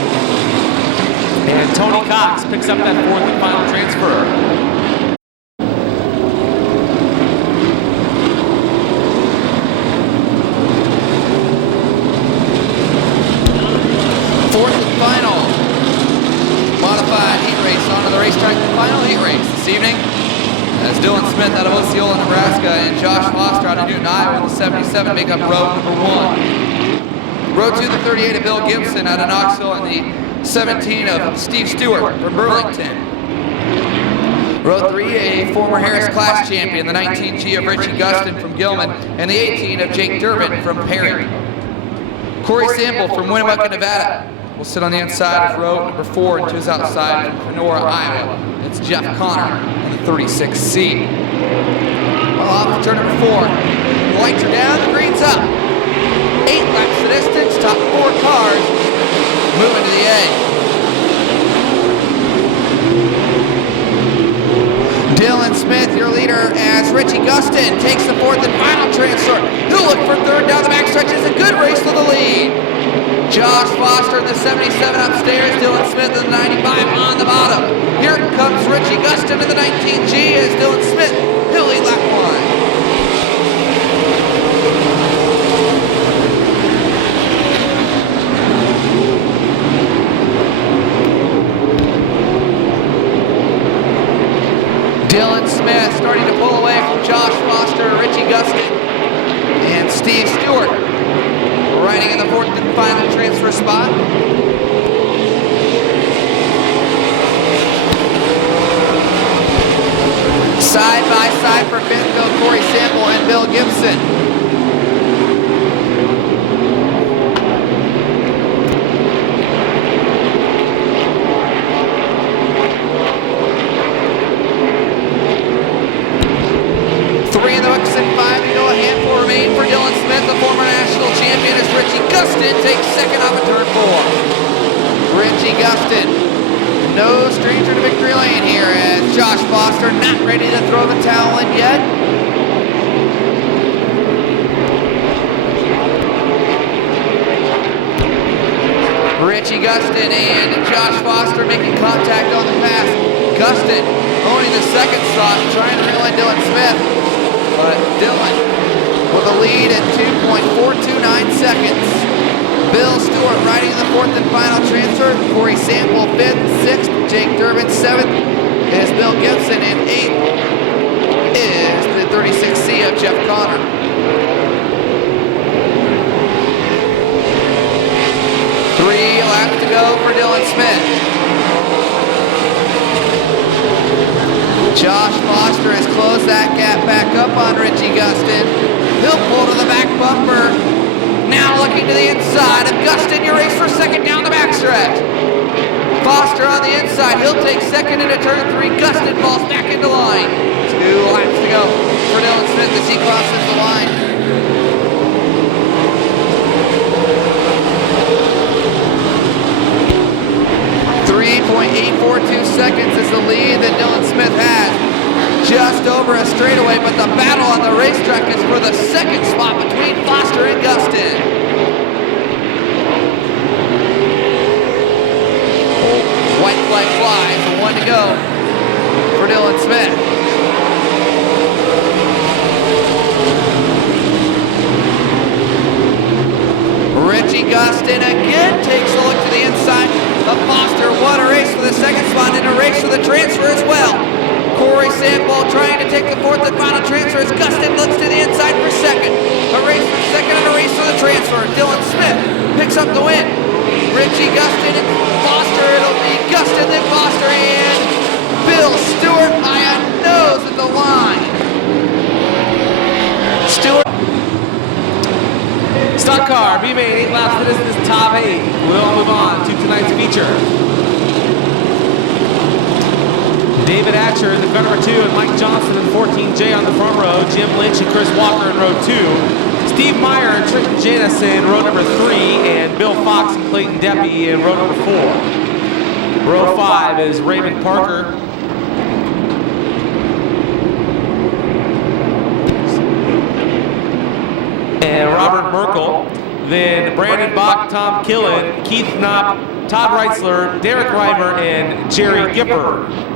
And Tony Cox picks up that 4th and final transfer. Racetrack, the final heat race this evening, as Dylan Smith out of Osceola, Nebraska, and Josh Foster out of Newton, Iowa, in the 77 make up row number 1. Row 2, the 38 of Bill Gibson out of Knoxville, and the 17 of Steve Stewart from Burlington. Row 3, a former Harris class champion, the 19G of Richie Gustin from Gilman, and the 18 of Jake Durbin from Perry. Corey Sample from Winnemucca, Nevada, will sit on the inside of row number 4 and 2's outside from Kenora, Iowa. It's Jeff Connor in the 36C. Off to turn number 4. The lights are down, the green's up. 8 laps the distance, top 4 cars moving to the A. Dylan Smith, your leader, as Richie Gustin takes the 4th and final transfer. He'll look for 3rd down the backstretch. It's a good race for the lead. Josh Foster in the 77 upstairs, Dylan Smith in the 95 on the bottom. Here comes Richie Gustin in the 19G as Dylan Smith, he'll lead lap 1. Dylan Smith starting to pull away from Josh Foster, Richie Gustin, and Steve Stewart riding in the 4th and final transfer spot. Side by side for fifth, Bill Corey Sample and Bill Gibson. The former national champion as Richie Gustin takes 2nd off of turn 4. Richie Gustin, no stranger to victory lane here as Josh Foster not ready to throw the towel in yet. Richie Gustin and Josh Foster making contact on the pass. Gustin owning the 2nd slot, trying to reel in Dylan Smith, but Dylan with a lead at 2.429 seconds. Bill Stewart riding in the 4th and final transfer. Corey Sample 5th, 6th. Jake Durbin 7th is Bill Gibson, and 8th is the 36C of Jeff Connor. Three laps to go for Dylan Smith. Josh Foster has closed that gap back up on Richie Gustin. He'll pull to the back bumper. Now looking to the inside of Gustin. Your race for 2nd down the backstretch. Foster on the inside. He'll take 2nd into turn 3. Gustin falls back into line. 2 laps to go for Dylan Smith as he crosses the line. .842 seconds is the lead that Dylan Smith has. Just over a straightaway, but the battle on the racetrack is for the 2nd spot between Foster and Gustin. White flag flies, 1 to go for Dylan Smith. Richie Gustin again takes a look to the inside of Foster. What a race for the 2nd spot and a race for the transfer as well. Corey Sample trying to take the 4th and final transfer as Gustin looks to the inside for 2nd. A race for 2nd and a race for the transfer. Dylan Smith picks up the win. Richie Gustin and Foster. It'll be Gustin, then Foster, and Bill Stewart by a nose at the line. Stewart. Stock car, B-Main, 8 laps to distance, top 8. We'll move on to tonight's feature. David Atcher in the car number 2 and Mike Johnson in 14J on the front row. Jim Lynch and Chris Walker in row 2. Steve Meyer and Trenton Janis in row number 3. And Bill Fox and Clayton Deppie in row number 4. Row 5 is Raymond Parker. And Robert Merkel. Then Brandon Bach, Tom Killen, Keith Knopp, Todd Reitzler, Derek Reimer, and Jerry Gipper.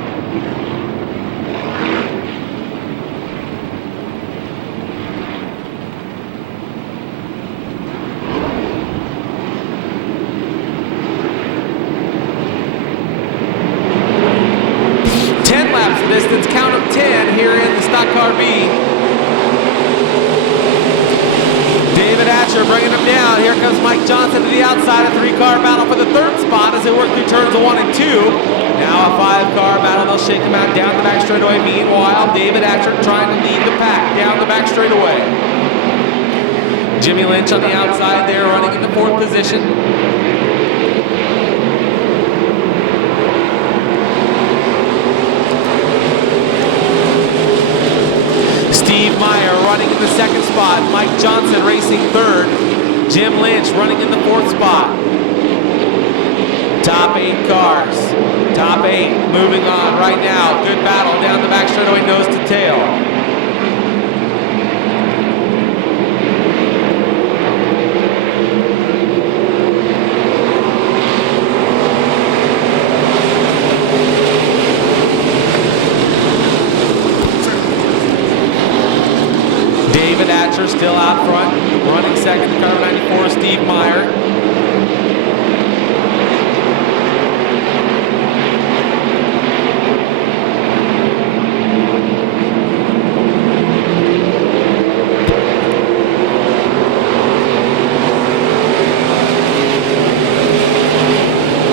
Distance, count of 10 here in the stock car B. David Atcher bringing him down. Here comes Mike Johnson to the outside, a 3-car battle for the 3rd spot as they work through turns 1 and 2. Now a 5-car battle, they'll shake him out down the back straightaway. Meanwhile, David Atcher trying to lead the pack down the back straightaway. Jimmy Lynch on the outside there, running in the 4th position. Steve Meyer running in the 2nd spot. Mike Johnson racing 3rd. Jim Lynch running in the 4th spot. Top 8 cars. Top 8 moving on right now. Good battle down the back straightaway, nose to tail. David Atcher still out front, running 2nd, car 94, Steve Meyer.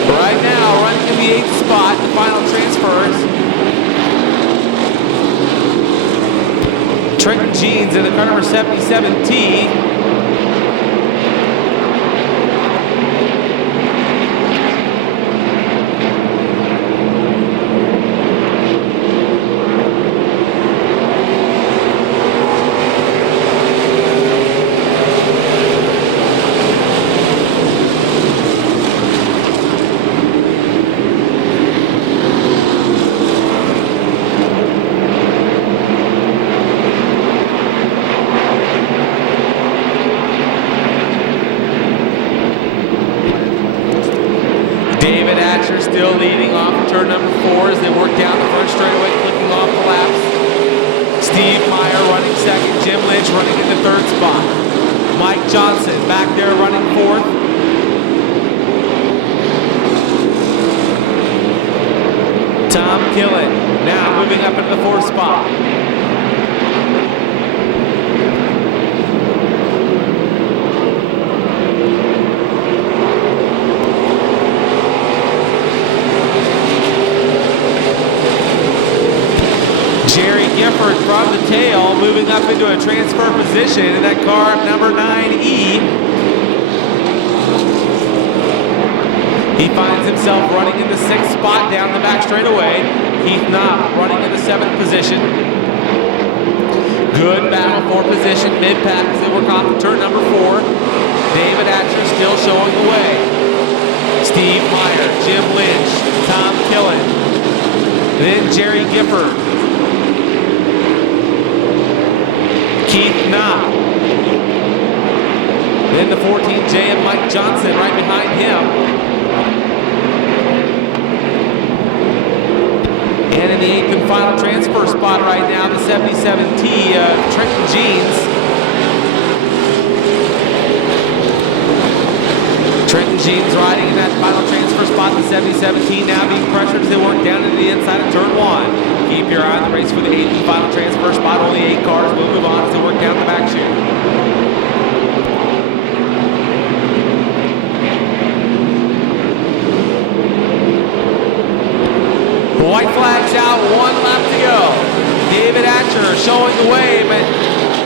Right now, running in the 8th spot, the final transfers. Trenton Jeans in the car number 77T. David Atcher still leading off turn number 4 as they work down the front straightaway, clicking off the laps. Steve Meyer running 2nd, Jim Lynch running in the 3rd spot. Mike Johnson back there running 4th. Tom Killen now moving up into the 4th spot. Jerry Gifford from the tail, moving up into a transfer position in that car number 9E. He finds himself running in the 6th spot down the back straightaway. Keith Knopp running in the 7th position. Good battle for position mid-pack as they work off of turn number 4. David Atcher still showing the way. Steve Meyer, Jim Lynch, Tom Killen, then Jerry Gifford. Keith Knopp. Then the 14J and Mike Johnson right behind him. And in the 8th and final transfer spot right now, the 77T Trenton Jeans. Trenton Jeans riding in that final transfer spot, the 77T now being pressured as they work down into the inside of turn 1. Keep your eye on the race for the 8th and final transfer spot. Only 8 cars will move on as they work down the back chute. White flags out, 1 lap to go. David Atcher showing the way, but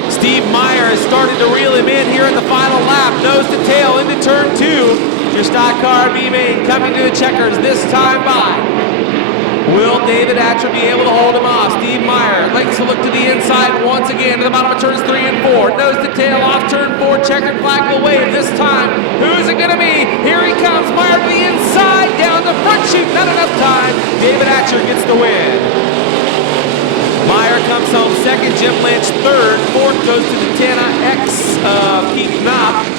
Steve Meyer has started to reel him in here in the final lap. Nose to tail into turn 2. Your stock car bamains coming to the checkers this time by. Will David Atcher be able to hold him off? Steve Meyer likes to look to the inside once again to the bottom of turns 3 and 4. Nose to tail off turn 4. Checkered flag will wave this time. Who's it going to be? Here he comes. Meyer to the inside. Down the front chute. Not enough time. David Atcher gets the win. Meyer comes home 2nd. Jim Lynch 3rd. 4th goes to the Tana X of Keith Knopp.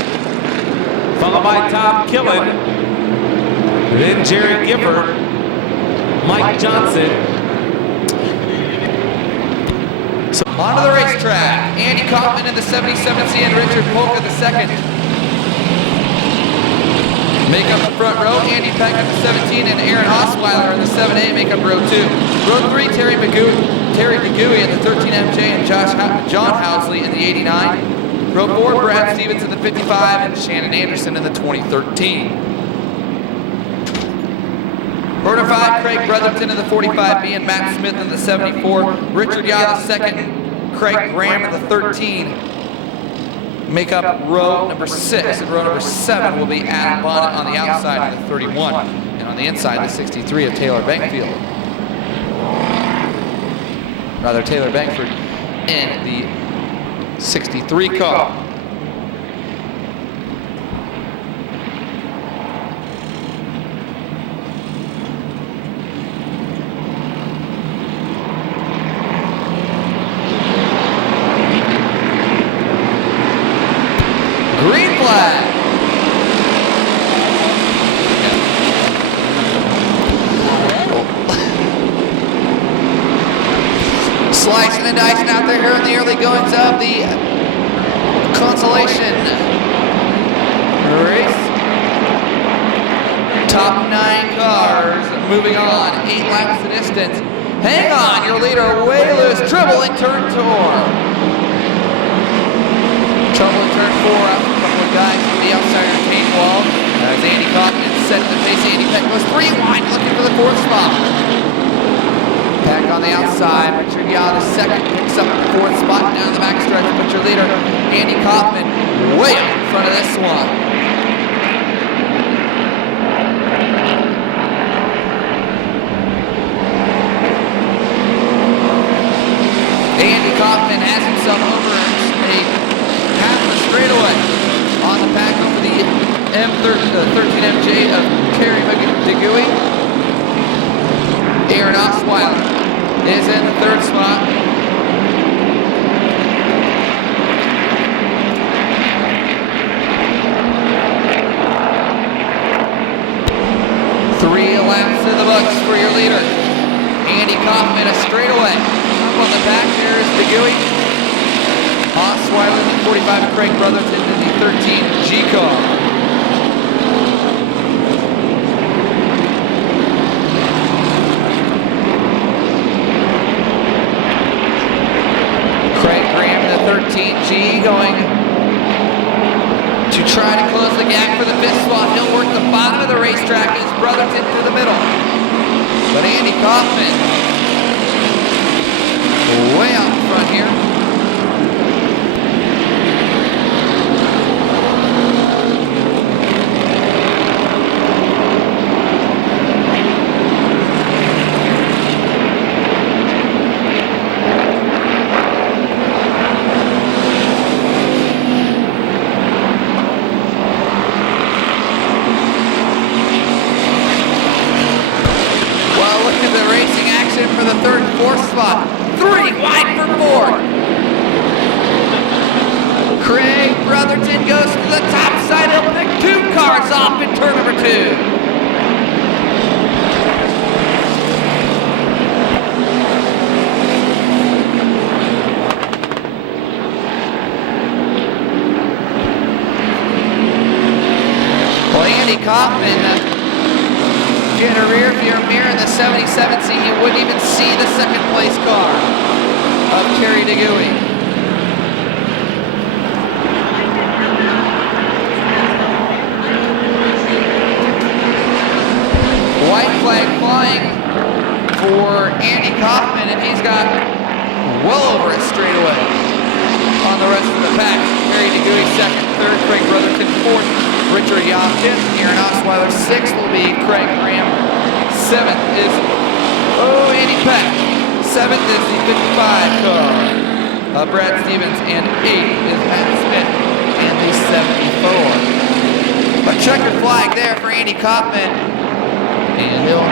Followed by Tom Killen. Then Jerry Gifford. Mike Johnson. So onto the racetrack. Andy Kaufman in the 77C and Richard Polka the 2nd. Make up the front row. Andy Peck in the 17 and Aaron Osweiler in the 7A make up row 2. Row 3, Terry McGooey in the 13 MJ and John Housley in the 89. Row 4, Brad Stevens in the 55 and Shannon Anderson in the 2013. Row number 5, Craig Brotherton in the 45B and Matt Smith in the 74. Richard Yaw the second, Craig Graham in the 13. Make up row number 6, and row number 7 will be Adam Bonnet on the outside in the 31, and on the inside the 63 of Taylor Bankfield. Rather, Taylor Bankford in the 63 car. Green flag. Slicing and dicing out there here in the early goings of the consolation race. Top 9 cars moving on, 8 laps the distance. Hang on, your leader way loose, dribbling turn 4. Trouble in turn 4 out a couple of guys from the outside retaining wall. As Andy Kaufman set to face Andy Peck goes 3 wide looking for the 4th spot. Peck on the outside, Richard Yaw the second picks up the 4th spot down the back stretch. But your leader, Andy Kaufman, way up in front of this one. Andy Kaufman has himself over a half a straightaway on the pack over the 13 MJ of Kerry DeGuy. Aaron Osweiler is in the 3rd spot. Three laps in the books for your leader. Andy Kaufman a straightaway. Up on the back there is DeGuy. Osweiler in the 45 and Craig Brotherton in the 13 G-car. Craig Graham in the 13G going to try to close the gap for the 5th spot. He'll work the bottom of the racetrack as Brotherton to the middle. But Andy Kaufman way out in front here. For the 3rd and 4th spot. 3 wide for 4th. Craig Brotherton goes to the top side. He'll pick 2 cars off in turn number 2. Well, Andy Kaufman in a rear view mirror in the 77C, you wouldn't even see the 2nd place car of Kerry DeGuy. White flag flying for Andy Kaufman, and he's got well over a straightaway on the rest of the pack. Kerry DeGuy 2nd, 3rd, Craig Brotherton 4th. Richard Yaw 5th, Aaron Osweiler 6th will be Craig Graham. 7th is, Andy Peck. 7th is the 55 car of Brad Stevens, and 8th is Matt Smith in the 74. A checkered flag there for Andy Kaufman, and he'll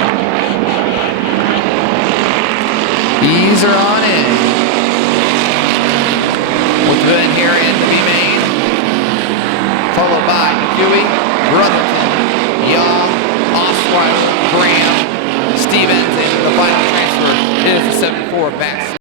ease her on in. We'll go in here in